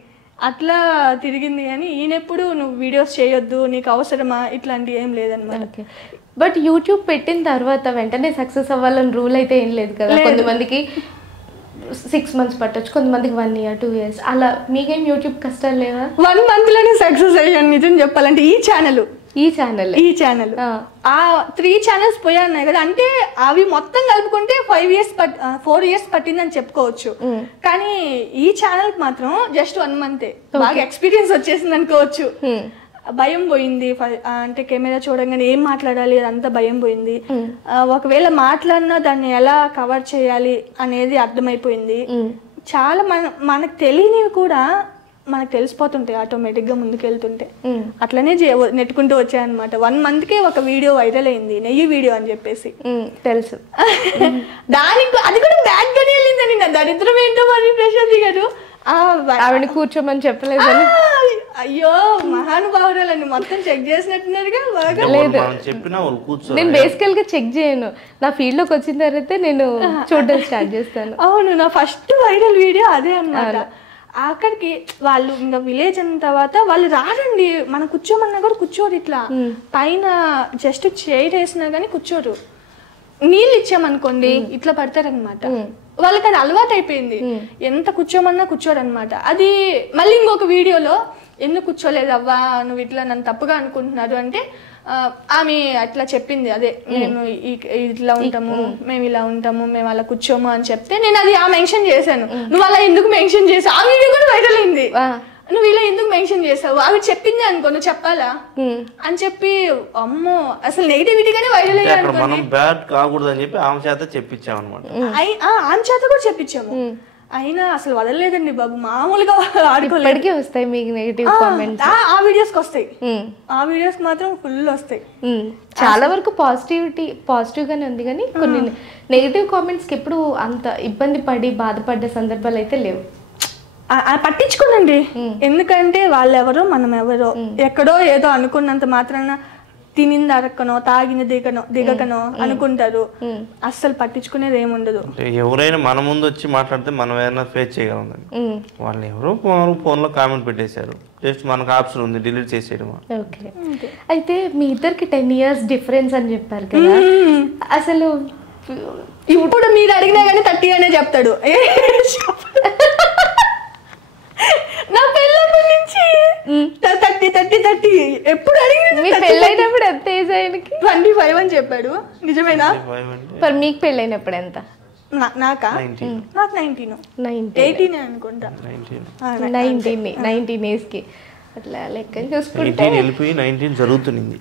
అట్లా తిరిగింది. కానీ ఈయనెప్పుడు నువ్వు వీడియోస్ చేయొద్దు, నీకు అవసరమా, ఇట్లాంటివి ఏం లేదన్నమాట. ఓకే. బట్ యూట్యూబ్ పెట్టిన తర్వాత వెంటనే సక్సెస్ అవ్వాలని రూల్ అయితే ఏం లేదు కదా. కొంతమందికి 6 months పట్టొచ్చు, కొంతమందికి 1 year 2 years అలా. మీకేం యూట్యూబ్ కష్టాలు లేవా? 1 monthలోనే సక్సెస్ అయ్యాను నిజం చెప్పాలంటే. ఈ ఛానల్ ఆ 3 channels పోయాయి కదా, అంటే అవి మొత్తం కలుపుకుంటే 4 years పట్టిందని చెప్పుకోవచ్చు. కానీ ఈ ఛానల్ మాత్రం జస్ట్ 1 month బాగా ఎక్స్పీరియన్స్ వచ్చేసింది అనుకోవచ్చు. భయం పోయింది, అంటే కెమెరా చూడంగానే ఏం మాట్లాడాలి అదంతా భయం పోయింది. ఒకవేళ మాట్లాడినా దాన్ని ఎలా కవర్ చేయాలి అనేది అర్థమైపోయింది. చాలా మనకు తెలియనివి కూడా మనకు తెలిసిపోతుంటాయి ఆటోమేటిక్గా ముందుకెళ్తుంటే. అట్లనే నెట్టుకుంటూ వచ్చాయన్నమాట. 1 monthకే ఒక వీడియో వైరల్ అయింది, నెయ్యి వీడియో అని చెప్పేసి. తెలుసు. దానికి అది కూడా బ్యాడ్ గానే వెళ్ళిందని. నా దరిద్రం ఏంటో మరి ప్రశాంత్ గారు ఆవిడ కూర్చోమని చెప్పలేదని. అయ్యో మహానుభావురాలని మొత్తం చెక్ చేసినట్టున్నారుగా. బాగా నేను బేసికల్ గా చెక్ చేయను, నా ఫీల్డ్ లోకి వచ్చిన తర్వాత నేను చూడడం స్టార్ట్ చేస్తాను. అవును, నా ఫస్ట్ వైరల్ వీడియో అదే అన్నమాట. అక్కడికి వాళ్ళు ఇంకా విలేజ్ అయిన తర్వాత వాళ్ళు రారండి, మనం కూర్చోమన్నా కూడా కూర్చోరు. ఇట్లా పైన జస్ట్ చైర్ వేసినా కానీ కూర్చోరు. నీళ్ళు ఇచ్చామనుకోండి ఇట్లా పడతారనమాట. వాళ్ళకి అది అలవాటు అయిపోయింది, ఎంత కూర్చోమన్నా కూర్చోరు అనమాట. అది మళ్ళీ ఇంకొక వీడియోలో ఎందుకు కూర్చోలేదు అవ్వా, నువ్వు ఇట్లా నన్ను తప్పుగా అనుకుంటున్నారు అంటే ఆమె అట్లా చెప్పింది, అదే మేము ఇట్లా ఉంటాము, మేము ఇలా ఉంటాము, మేము అలా కూర్చోము అని చెప్తే నేను అది మెన్షన్ చేశాను. నువ్వు అలా ఎందుకు మెన్షన్ చేసావు? ఆ వీడియో కూడా వైరల్ అయింది. నువ్వు ఇలా ఎందుకు మెన్షన్ చేసావు, అవి చెప్పింది అనుకో, నువ్వు చెప్పాలా అని చెప్పి అమ్మో అసలు నెగిటివిటీగానే వైరల్ అయ్యాను. మనం బ్యాడ్ కాకూడదు అని చెప్పి ఆమె చేత చెప్పించాం అనమాట. ఆమె చేత కూడా చెప్పించాము. అయినా అసలు వదలలేదండి బాబు, మామూలుగా ఆడుకోలేడికే వస్తాయి మీకు నెగిటివ్ కామెంట్స్. ఆ వీడియోస్కి వస్తాయి, ఆ వీడియోస్కి మాత్రం ఫుల్ వస్తాయి. చాలా వరకు పాజిటివ్ గానే ఉంది, కానీ కొన్ని నెగిటివ్ కామెంట్స్ కి ఎప్పుడు అంత ఇబ్బంది పడి బాధపడ్డ సందర్భాలు అయితే లేవు. పట్టించుకోనండి, ఎందుకంటే వాళ్ళెవరో మనం ఎవరో. ఎక్కడో ఏదో అనుకున్నంత మాత్రాన తినింది అరక్కనో తాగింది దిగకనో అనుకుంటారు. అస్సలు పట్టించుకునేది ఏముండదు. ఎవరైనా మన ముందు వచ్చి మాట్లాడితే మనం ఏదైనా ఫేస్ చేయగలం. వాళ్ళు ఎవరో ఫోన్ లో కామెంట్ పెట్టేశారు, జస్ట్ మనకు ఆప్షన్ ఉంది డిలీట్ చేసేయడం. ఓకే, అయితే మీ ఇద్దరికి 10 years డిఫరెన్స్ అని చెప్పారు కదా. అసలు ఇప్పుడు మీరు అడిగినా కానీ 30 అనే చెప్తాడు. నా పెళ్ళైనప్పటి నుంచి 30 ఎప్పుడు అడిగింది. మీ పెళ్ళైనప్పుడు ఎంత ఏజ్ ఆయనకి? 25 అని చెప్పాడు. నిజమేనా? మరి మీకు పెళ్ళైనప్పుడు ఎంత? నాకు 19 18 అనుకుంటా. 19 years కి అట్లా లెక్క చూసుకుంటే 19 జరుగుతుంది.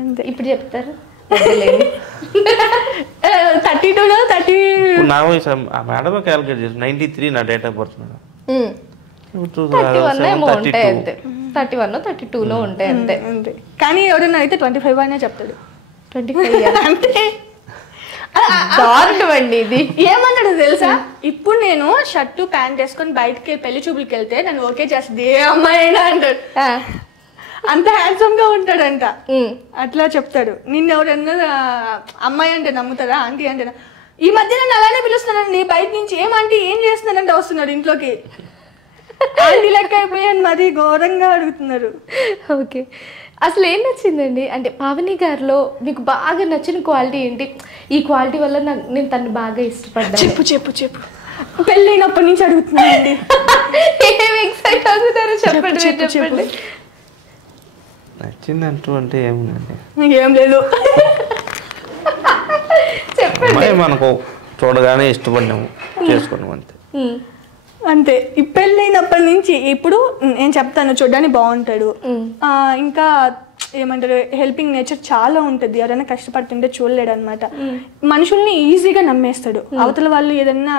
అంతే. ఇప్పుడు చెప్తారు 32 30. నా వయసు మేడమే క్యాలిక్యులేట్ చేసి 93 నా డేట్ ఆఫ్ బర్త్ మేడం. 31 ఏమో ఉంటాయి అంతే, 31 32 ఉంటాయి అంతే. కానీ ఎవరైనా అయితే 25 అనే చెప్తాడు. 25 అంటే దారుణం అండి ఇది. ఏమన్నాడు తెలుసా, ఇప్పుడు నేను షర్టు ప్యాంట్ వేసుకొని బయటకి పెళ్లి చూపులకి వెళ్తే నన్ను ఓకే చేస్తుంది ఏ అమ్మాయి అయినా అంటాడు. అంత హ్యాండ్సమ్ గా ఉంటాడంట. అట్లా చెప్తాడు. నిన్న ఎవరన్నా అమ్మాయి అంటే నమ్ముతారా, ఆంటీ అంటే? ఈ మధ్య నన్ను అలానే పిలుస్తున్నానండి బయట నుంచి. ఏమంటే ఏం చేస్తున్నారంటే వస్తున్నాడు ఇంట్లోకి. ఆంటీ లెక్క అయిపోయాను, మరి ఘోరంగా అడుగుతున్నారు. ఓకే, అసలు ఏం నచ్చిందండి అంటే పావని గారిలో మీకు బాగా నచ్చిన క్వాలిటీ ఏంటి? ఈ క్వాలిటీ వల్ల నేను తను బాగా ఇష్టపడ్డా. చెప్పు పెళ్ళైనప్పటి నుంచి అడుగుతున్నానండి. ఏం ఎక్సైట్ అవుతున్నారో చెప్పండి. నచ్చిందంటూ అంటే ఏముందండి, ఏం లేదు. చెప్పండి. మనకు చూడగానే ఇష్టపడినాము, చేసుకున్నాం అంతే. అంతే. ఈ పెళ్ళైనప్పటి నుంచి ఇప్పుడు నేను చెప్తాను, చూడడానికి బాగుంటాడు. ఇంకా ఏమంటారు, హెల్పింగ్ నేచర్ చాలా ఉంటుంది. ఎవరైనా కష్టపడుతుంటే చూడలేడు అనమాట. మనుషుల్ని ఈజీగా నమ్మేస్తాడు. అవతల వాళ్ళు ఏదన్నా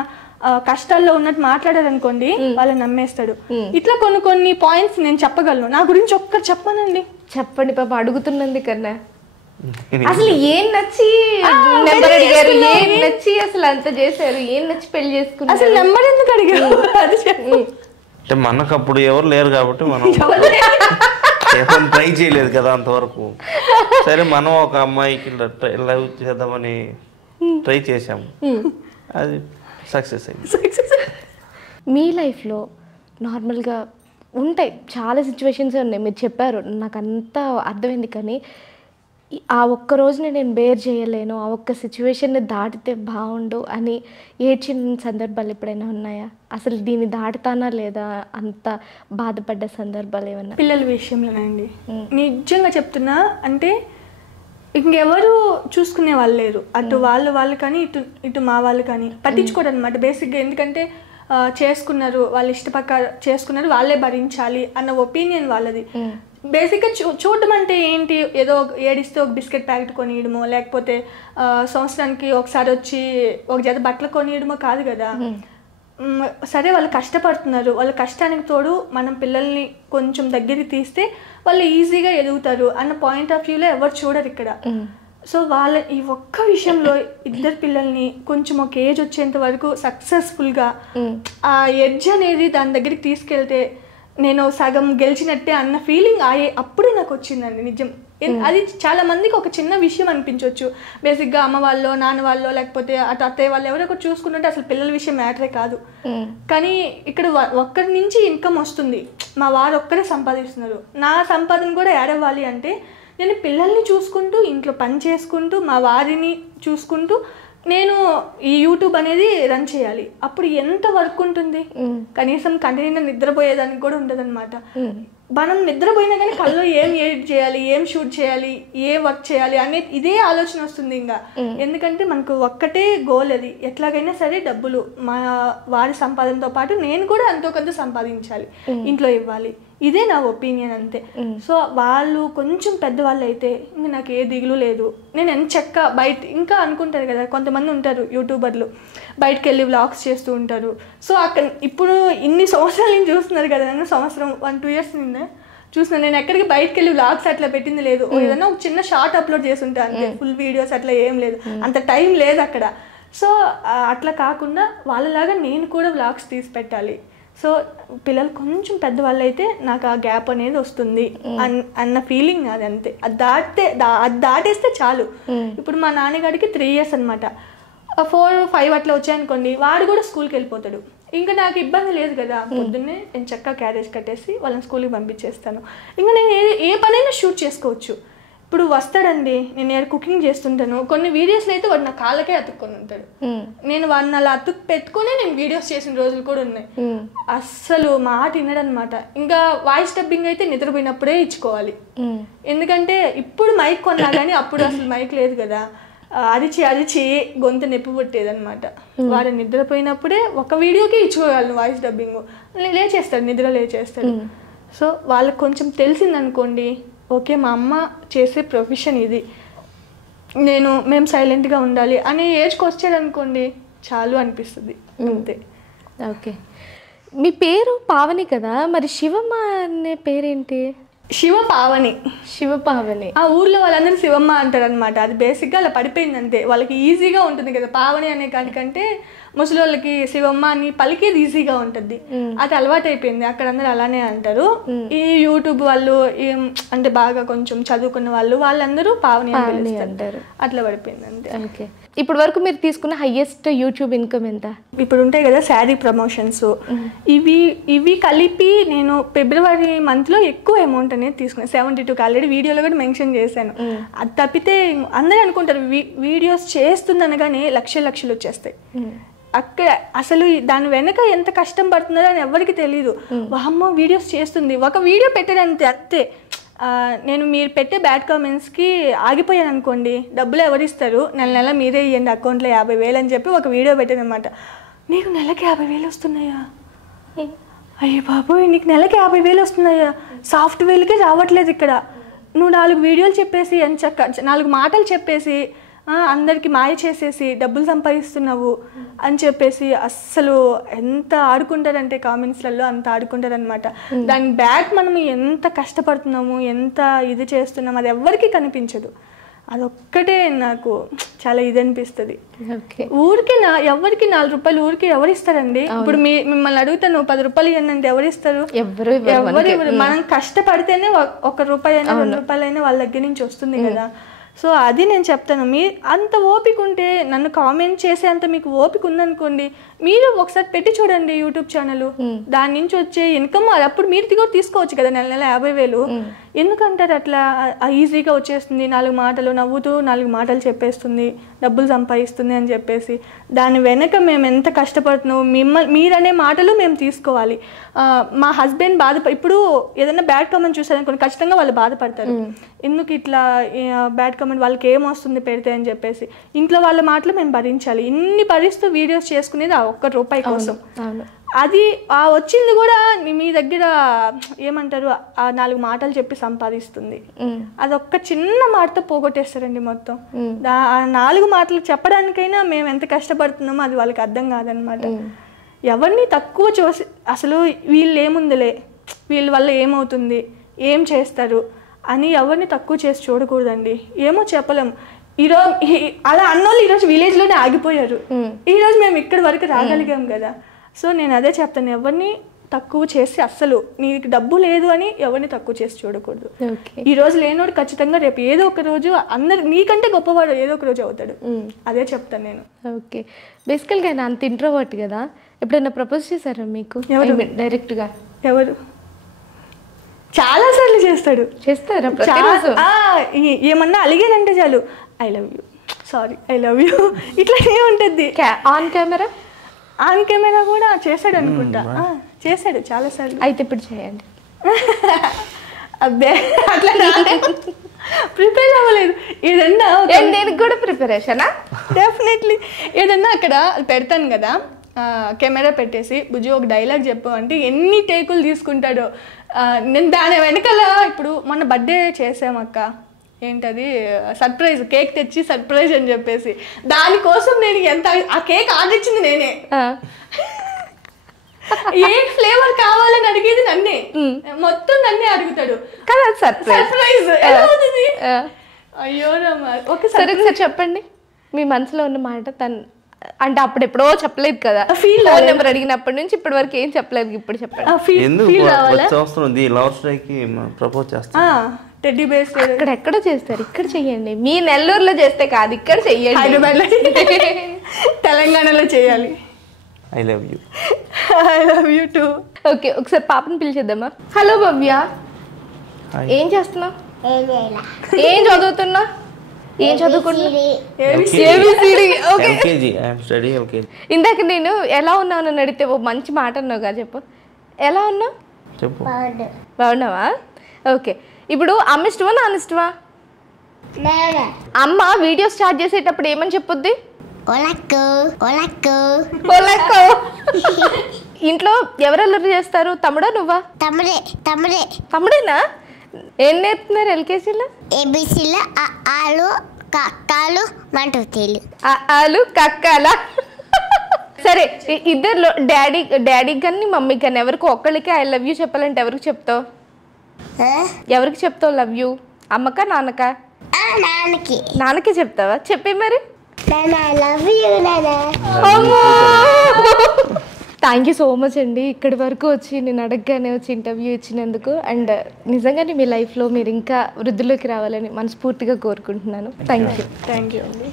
కష్టాల్లో ఉన్నట్టు మాట్లాడారు అనుకోండి, వాళ్ళని నమ్మేస్తాడు. ఇట్లా కొన్ని పాయింట్స్ నేను చెప్పగలను. నా గురించి ఒక్కటి చెప్పానండి. చెప్పండి పాప, అడుగుతున్నది కన్నా. అసలు ఏం నచ్చి నెంబర్ అడిగారు, ఏం నచ్చి అసలు అంత చేశారు, ఏం నచ్చి పెళ్లి చేసుకున్నారు? అసలు నెంబర్ ఎందుకు అడిగారు? అంటే మనకు అప్పుడు ఎవరు లేరు కాబట్టి మనం ఎవరు ట్రై చేయలేదు కదా అంతవరకు. సరే మనం ఒక అమ్మాయికి లవ్ చేద్దామని ట్రై చేసాము, అది సక్సెస్ అయింది. మీ లైఫ్లో నార్మల్గా ఉంటాయి, చాలా సిచ్యువేషన్స్ ఉన్నాయి. మీరు చెప్పారు, నాకు అంతా అర్థమైంది. కానీ ఆ ఒక్క రోజుని నేను బేర్ చేయలేను, ఆ ఒక్క సిచ్యువేషన్ని దాటితే బాగుండు అని ఏడ్చిన సందర్భాలు ఎప్పుడైనా ఉన్నాయా? అసలు దీన్ని దాటుతానా లేదా అంత బాధపడ్డ సందర్భాలు ఏమన్నా? పిల్లల విషయంలోనండి నిజంగా చెప్తున్నా. అంటే ఇంకెవరు చూసుకునే వాళ్ళు లేరు, అటు వాళ్ళు కానీ ఇటు మా వాళ్ళు కానీ పట్టించుకోరు అనమాట బేసిక్గా. ఎందుకంటే చేసుకున్నారు, వాళ్ళు ఇష్టప్రకారం చేసుకున్నారు, వాళ్ళే భరించాలి అన్న ఒపీనియన్ వాళ్ళది. బేసిక్గా చూడటం అంటే ఏంటి, ఏదో ఏడిస్తే ఒక బిస్కెట్ ప్యాకెట్ కొనియడమో, లేకపోతే సంవత్సరానికి ఒకసారి వచ్చి ఒక జత బట్టలు కొనియడమో కాదు కదా. సరే వాళ్ళు కష్టపడుతున్నారు, వాళ్ళ కష్టానికి తోడు మనం పిల్లల్ని కొంచెం దగ్గరికి తీస్తే వాళ్ళు ఈజీగా ఎదుగుతారు అన్న పాయింట్ ఆఫ్ వ్యూలో ఎవరు చూడరు ఇక్కడ. సో వాళ్ళ ఈ ఒక్క విషయంలో ఇద్దరు పిల్లల్ని కొంచెం ఒక ఏజ్ వచ్చేంత వరకు సక్సెస్ఫుల్గా ఆ ఎడ్జ్ అనేది దాని దగ్గరికి తీసుకెళ్తే నేను సగం గెలిచినట్టే అన్న ఫీలింగ్ అప్పుడే నాకు వచ్చిందండి నిజం. అది చాలా మందికి ఒక చిన్న విషయం అనిపించవచ్చు. బేసిక్గా అమ్మ వాళ్ళు, నాన్న వాళ్ళు, లేకపోతే అటు అత్తయ్య వాళ్ళు ఎవరో ఒకటి చూసుకుంటుంటే అసలు పిల్లల విషయం మ్యాటరే కాదు. కానీ ఇక్కడ ఒక్కరి నుంచి ఇన్కమ్ వస్తుంది, మా వారు ఒక్కరే సంపాదిస్తున్నారు. నా సంపాదన కూడా యాడ్ అవ్వాలి అంటే నేను పిల్లల్ని చూసుకుంటూ, ఇంట్లో పని చేసుకుంటూ, మా వారిని చూసుకుంటూ నేను ఈ యూట్యూబ్ అనేది రన్ చేయాలి. అప్పుడు ఎంత వర్క్ ఉంటుంది, కనీసం కంటిన్యూగా నిద్రపోయేదానికి కూడా ఉండదు అనమాట. మనం నిద్రపోయినా కానీ కళ్ళు ఏం ఎడిట్ చేయాలి, ఏం షూట్ చేయాలి, ఏ వర్క్ చేయాలి అనే ఇదే ఆలోచన వస్తుంది ఇంకా. ఎందుకంటే మనకు ఒక్కటే గోల్, అది ఎట్లాగైనా సరే డబ్బులు మా వారి సంపాదనతో పాటు నేను కూడా ఎంతో కొంత సంపాదించాలి, ఇంట్లో ఇవ్వాలి. ఇదే నా ఒపీనియన్ అంతే. సో వాళ్ళు కొంచెం పెద్దవాళ్ళు అయితే ఇంకా నాకు ఏ దిగులు లేదు. నేను ఎంత చక్క బయట ఇంకా అనుకుంటారు కదా, కొంతమంది ఉంటారు యూట్యూబర్లు బయటకు వెళ్ళి వ్లాగ్స్ చేస్తూ ఉంటారు. సో అక్కడ ఇప్పుడు ఇన్ని సంవత్సరాలు నేను చూస్తున్నారు కదా, నన్ను సంవత్సరం 1-2 years నిన్న చూస్తున్నాను. నేను ఎక్కడికి బయటకు వెళ్ళి వ్లాగ్స్ అట్లా పెట్టింది లేదు. ఏదైనా ఒక చిన్న షార్ట్ అప్లోడ్ చేసి ఉంటాను అంతే, ఫుల్ వీడియోస్ అట్లా ఏం లేదు, అంత టైం లేదు అక్కడ. సో అట్లా కాకుండా వాళ్ళలాగా నేను కూడా వ్లాగ్స్ తీసి పెట్టాలి. సో పిల్లలు కొంచెం పెద్దవాళ్ళు అయితే నాకు ఆ గ్యాప్ అనేది వస్తుంది అన్న ఫీలింగ్ అది అంతే. అది దాటేస్తే చాలు. ఇప్పుడు మా నాన్నగారికి 3 years అనమాట, 4-5 అట్లా వచ్చాయనుకోండి, వాడు కూడా స్కూల్కి వెళ్ళిపోతాడు. ఇంకా నాకు ఇబ్బంది లేదు కదా, పొద్దున్నే నేను చక్కగా క్యారేజ్ కట్టేసి వాళ్ళని స్కూల్కి పంపించేస్తాను. ఇంకా నేను ఏ పనైనా షూట్ చేసుకోవచ్చు. ఇప్పుడు వస్తాడండి, నేను కుకింగ్ చేస్తుంటాను, కొన్ని వీడియోస్లో అయితే వాడు నా కాళ్ళకే అతుక్కొని ఉంటాడు. నేను వాడిని అలా అతుక్కు పెట్టుకుని నేను వీడియోస్ చేసిన రోజులు కూడా ఉన్నాయి. అస్సలు మాట వినడనమాట. ఇంకా వాయిస్ డబ్బింగ్ అయితే నిద్రపోయినప్పుడే ఇచ్చుకోవాలి. ఎందుకంటే ఇప్పుడు మైక్ కొన్నా కానీ అప్పుడు అసలు మైక్ లేదు కదా, అరిచి గొంతు నొప్పి పుట్టేదనమాట. వాడు నిద్రపోయినప్పుడే ఒక వీడియోకి ఇచ్చుకోగలను వాయిస్ డబ్బింగ్. లేచేస్తాడు, నిద్ర లేచేస్తాడు. సో వాళ్ళకి కొంచెం తెలిసిందనుకోండి, ఓకే మా అమ్మ చేసే ప్రొఫెషన్ ఇది, మేము సైలెంట్గా ఉండాలి అనే ఏజ్కి వచ్చాడనుకోండి చాలు అనిపిస్తుంది అంతే. ఓకే, మీ పేరు పావని కదా, మరి శివమ్మ అనే పేరేంటి? శివపావని. శివపావని ఆ ఊర్లో వాళ్ళందరూ శివమ్మ అంటారు అనమాట. అది బేసిక్గా అలా పడిపోయింది అంతే. వాళ్ళకి ఈజీగా ఉంటుంది కదా పావని అనే దానికంటే, ముసలి వాళ్ళకి శివమ్మ అని పలికేది ఈజీగా ఉంటుంది. అది అలవాటు అయిపోయింది, అక్కడ అందరూ అలానే అంటారు. ఈ యూట్యూబ్ వాళ్ళు అంటే బాగా కొంచెం చదువుకున్న వాళ్ళందరూ పావని అని అంటారు. అట్లా పడిపోయింది అంతే. ఓకే, ఇప్పటి వరకు మీరు తీసుకున్న హైయెస్ట్ యూట్యూబ్ ఇన్కమ్ ఎంత? ఇప్పుడు ఉంటాయి కదా శారీ ప్రమోషన్స్, ఇవి కలిపి నేను February monthలో ఎక్కువ అమౌంట్ అనేది తీసుకున్నాను. 72 ఆల్రెడీ వీడియోలో కూడా మెన్షన్ చేశాను. అది తప్పితే అందరూ అనుకుంటారు వీడియోస్ చేస్తుందనగానే లక్షలు వచ్చేస్తాయి. అక్కడ అసలు దాని వెనక ఎంత కష్టం పడుతుందో అని ఎవరికి తెలియదు. వామ్మో వీడియోస్ చేస్తుంది, ఒక వీడియో పెట్టడానికి అంతే. నేను మీరు పెట్టే బ్యాడ్ కామెంట్స్కి ఆగిపోయాను అనుకోండి, డబ్బులు ఎవరిస్తారు, నెల మీరే ఇవ్వండి అకౌంట్లో 50,000 అని చెప్పి ఒక వీడియో పెట్టాను అనమాట. నీకు నెలకి 50,000 వస్తున్నాయా? అయ్యో బాబోయ్, నీకు నెలకి 50,000 వస్తున్నాయా? సాఫ్ట్వేర్కే రావట్లేదు ఇక్కడ. నువ్వు 4 వీడియోలు చెప్పేసి ఎంచక్క 4 మాటలు చెప్పేసి అందరికి మాయ చేసేసి డబ్బులు సంపాదిస్తున్నావు అని చెప్పేసి అస్సలు ఎంత ఆడుకుంటారంటే కామెంట్స్లలో అంత ఆడుకుంటారనమాట. దాని బ్యాక్ మనం ఎంత కష్టపడుతున్నాము, ఎంత ఇది చేస్తున్నాము అది ఎవరికి కనిపించదు. అదొక్కటే నాకు చాలా ఇది అనిపిస్తుంది. ఊరికి ఎవరికి 4 రూపాయలు ఊరికి ఎవరు ఇస్తారండి? ఇప్పుడు మిమ్మల్ని అడుగుతాను 10 రూపాయలు ఇవ్వండి అంటే ఎవరు ఇస్తారు? ఎవరు. మనం కష్టపడితేనే 1 రూపాయి అయినా 2 రూపాయలు అయినా వాళ్ళ దగ్గర నుంచి వస్తుంది కదా. సో అది నేను చెప్తాను. మీ అంత ఓపిక ఉంటే నన్ను కామెంట్ చేసే అంత మీకు ఓపిక ఉందనుకోండి, మీరు ఒకసారి పెట్టి చూడండి యూట్యూబ్ ఛానల్. దాని నుంచి వచ్చే ఇన్కమ్ అప్పుడు మీరు కూడా తీసుకోవచ్చు కదా, నెల నెల 50,000. ఎందుకంటారు అట్లా? ఈజీగా వచ్చేస్తుంది, 4 మాటలు నవ్వుతూ 4 మాటలు చెప్పేస్తుంది, డబ్బులు సంపాదిస్తుంది అని చెప్పేసి. దాని వెనక మేము ఎంత కష్టపడుతున్నాం, మీరనే మాటలు మేము తీసుకోవాలి. మా హస్బెండ్ ఇప్పుడు ఏదైనా బ్యాడ్ కామెంట్ చూసారనుకోండి, ఖచ్చితంగా వాళ్ళు బాధపడతారు. ఎందుకు ఇట్లా బ్యాడ్ కామెంట్, వాళ్ళకి ఏమొస్తుంది పెడితే అని చెప్పేసి. ఇంట్లో వాళ్ళ మాటలు మేము భరించాలి. ఇన్ని భరిస్తూ వీడియోస్ చేసుకునేది ఆ ₹1 కోసం. అది వచ్చింది కూడా మీ దగ్గర ఏమంటారు, ఆ 4 మాటలు చెప్పి సంపాదిస్తుంది. అదొక్క చిన్న మాటతో పోగొట్టేస్తారండి మొత్తం. ఆ 4 మాటలు చెప్పడానికైనా మేము ఎంత కష్టపడుతున్నామో అది వాళ్ళకి అర్థం కాదనమాట. ఎవరిని తక్కువ చూసి అసలు వీళ్ళు ఏముందిలే, వీళ్ళ వల్ల ఏమవుతుంది, ఏం చేస్తారు అని ఎవరిని తక్కువ చేసి చూడకూడదండి. ఏమో చెప్పలేము. ఈరోజు అలా అన్నోళ్ళు ఈరోజు విలేజ్లోనే ఆగిపోయారు. ఈరోజు మేము ఇక్కడి వరకు రాగలిగాం కదా. సో నేను అదే చెప్తాను, ఎవరిని తక్కువ చేసి అస్సలు నీకు డబ్బు లేదు అని ఎవరిని తక్కువ చేసి చూడకూడదు. ఈ రోజు లేనోడు ఖచ్చితంగా రేపు ఏదో ఒక రోజు నీకంటే గొప్పవాడు ఏదో ఒక రోజు అవుతాడు. అదే చెప్తాను నేను. ఓకే, బేసికల్గా ఆయన అంత ఇంట్రోవర్ట్ కదా, ఎప్పుడైనా ప్రపోజ్ చేశారా మీకు డైరెక్ట్గా? ఎవరు? చాలా సార్లు చేస్తాడు. చేస్తారా? ఏమన్నా అలిగానంటే చాలు, I love you, sorry, I love you, ఇట్లానే ఉంటుంది. On camera? ఆన్ కెమెరా కూడా చేశాడు అనుకుంటా. చేశాడు చాలా సార్లు. అయితే ఇప్పుడు చేయండి. అబ్బే అట్లా ప్రిపేర్ అవ్వలేదు. ఏదన్నా నేను కూడా ప్రిపరేషనా? డెఫినెట్లీ. ఏదన్నా అక్కడ పెడతాను కదా, కెమెరా పెట్టేసి బుజ్జి ఒక డైలాగ్ చెప్పు అంటే ఎన్ని టేకులు తీసుకుంటాడో. నేను దాని వెనకాల ఇప్పుడు మొన్న బర్త్డే చేసామక్క, ఏంటది సర్ప్రైజ్, కేక్ తెచ్చి సర్ప్రైజ్ అని చెప్పేసి, దానికోసం నేను ఎంత ఆ కేక్ ఆర్డర్ ఇచ్చింది నేనే. ఏ ఫ్లేవర్ కావాలని అడిగేది నన్నే, మొత్తం నన్నే అడుగుతాడు కదా. సర్ప్రైజ్ అయ్యో రమ్మా. ఒకసారి చెప్పండి మీ మనసులో ఉన్న మాట. తను అంటే అప్పుడు ఎప్పుడో చెప్పలేదు కదా, ఫీల్ నెంబర్ అడిగినప్పటి నుంచి ఇప్పటి వరకు ఏం చెప్పలేదు, ఇప్పుడు చెప్పండి. టెడ్డీ బేర్స్ అక్కడెక్కడ చేస్తారు, ఇక్కడ చెయ్యండి. మీ నెల్లూరులో చేస్తే కాదు, ఇక్కడ చెయ్యండి. హైదరాబాద్లో, తెలంగాణలో చేయాలి. I love you. I love you two. Okay, ఒకసారి పాపని పిలిచేద్దామా? హలో భవ్య, ఏం చేస్తున్నావు? ఏం చదువుతున్నా? ఏం చదువుకుంటున్నా? ఇందాక నేను ఎలా ఉన్నావు అని అడిగితే ఓ మంచి మాట అన్నావు కదా, చెప్పు. ఎలా ఉన్నావు? చెప్పు. బాగున్నావా? ఓకే, ఇప్పుడు అమ్మ ఇష్టమా నాన్న ఇష్టమా? అమ్మ వీడియో స్టార్ట్ చేసేటప్పుడు ఏమని చెప్పుద్ది? ఇంట్లో ఎవరెల్లరు చేస్తారు? తమ్ముడా నువ్వా? తమ్ముడేనా? ఏం నేర్పుతున్నారు ఎల్కేజీలో? ఏబిసిలో ఆలు కక్కాలు మంటలు ఆలు కక్కాలా? సరే, ఇద్దరు డాడీకి కానీ మమ్మీకి కానీ ఎవరికి ఒక్కళ్ళకి ఐ లవ్ యూ చెప్పాలంటే ఎవరికి చెప్తావు? ఎవరికి చెప్తావు లవ్ యూ? అమ్మకా నాన్నకా? నాన్నకి చెప్తావా? చెప్పే మరి. థ్యాంక్ యూ సో మచ్ అండి, ఇక్కడి వరకు వచ్చి నేను అడగగానే వచ్చి ఇంటర్వ్యూ ఇచ్చినందుకు. అండ్ నిజంగానే మీ లైఫ్లో మీరు ఇంకా వృద్ధిలోకి రావాలని మనస్ఫూర్తిగా కోరుకుంటున్నాను. థ్యాంక్ యూ అండి.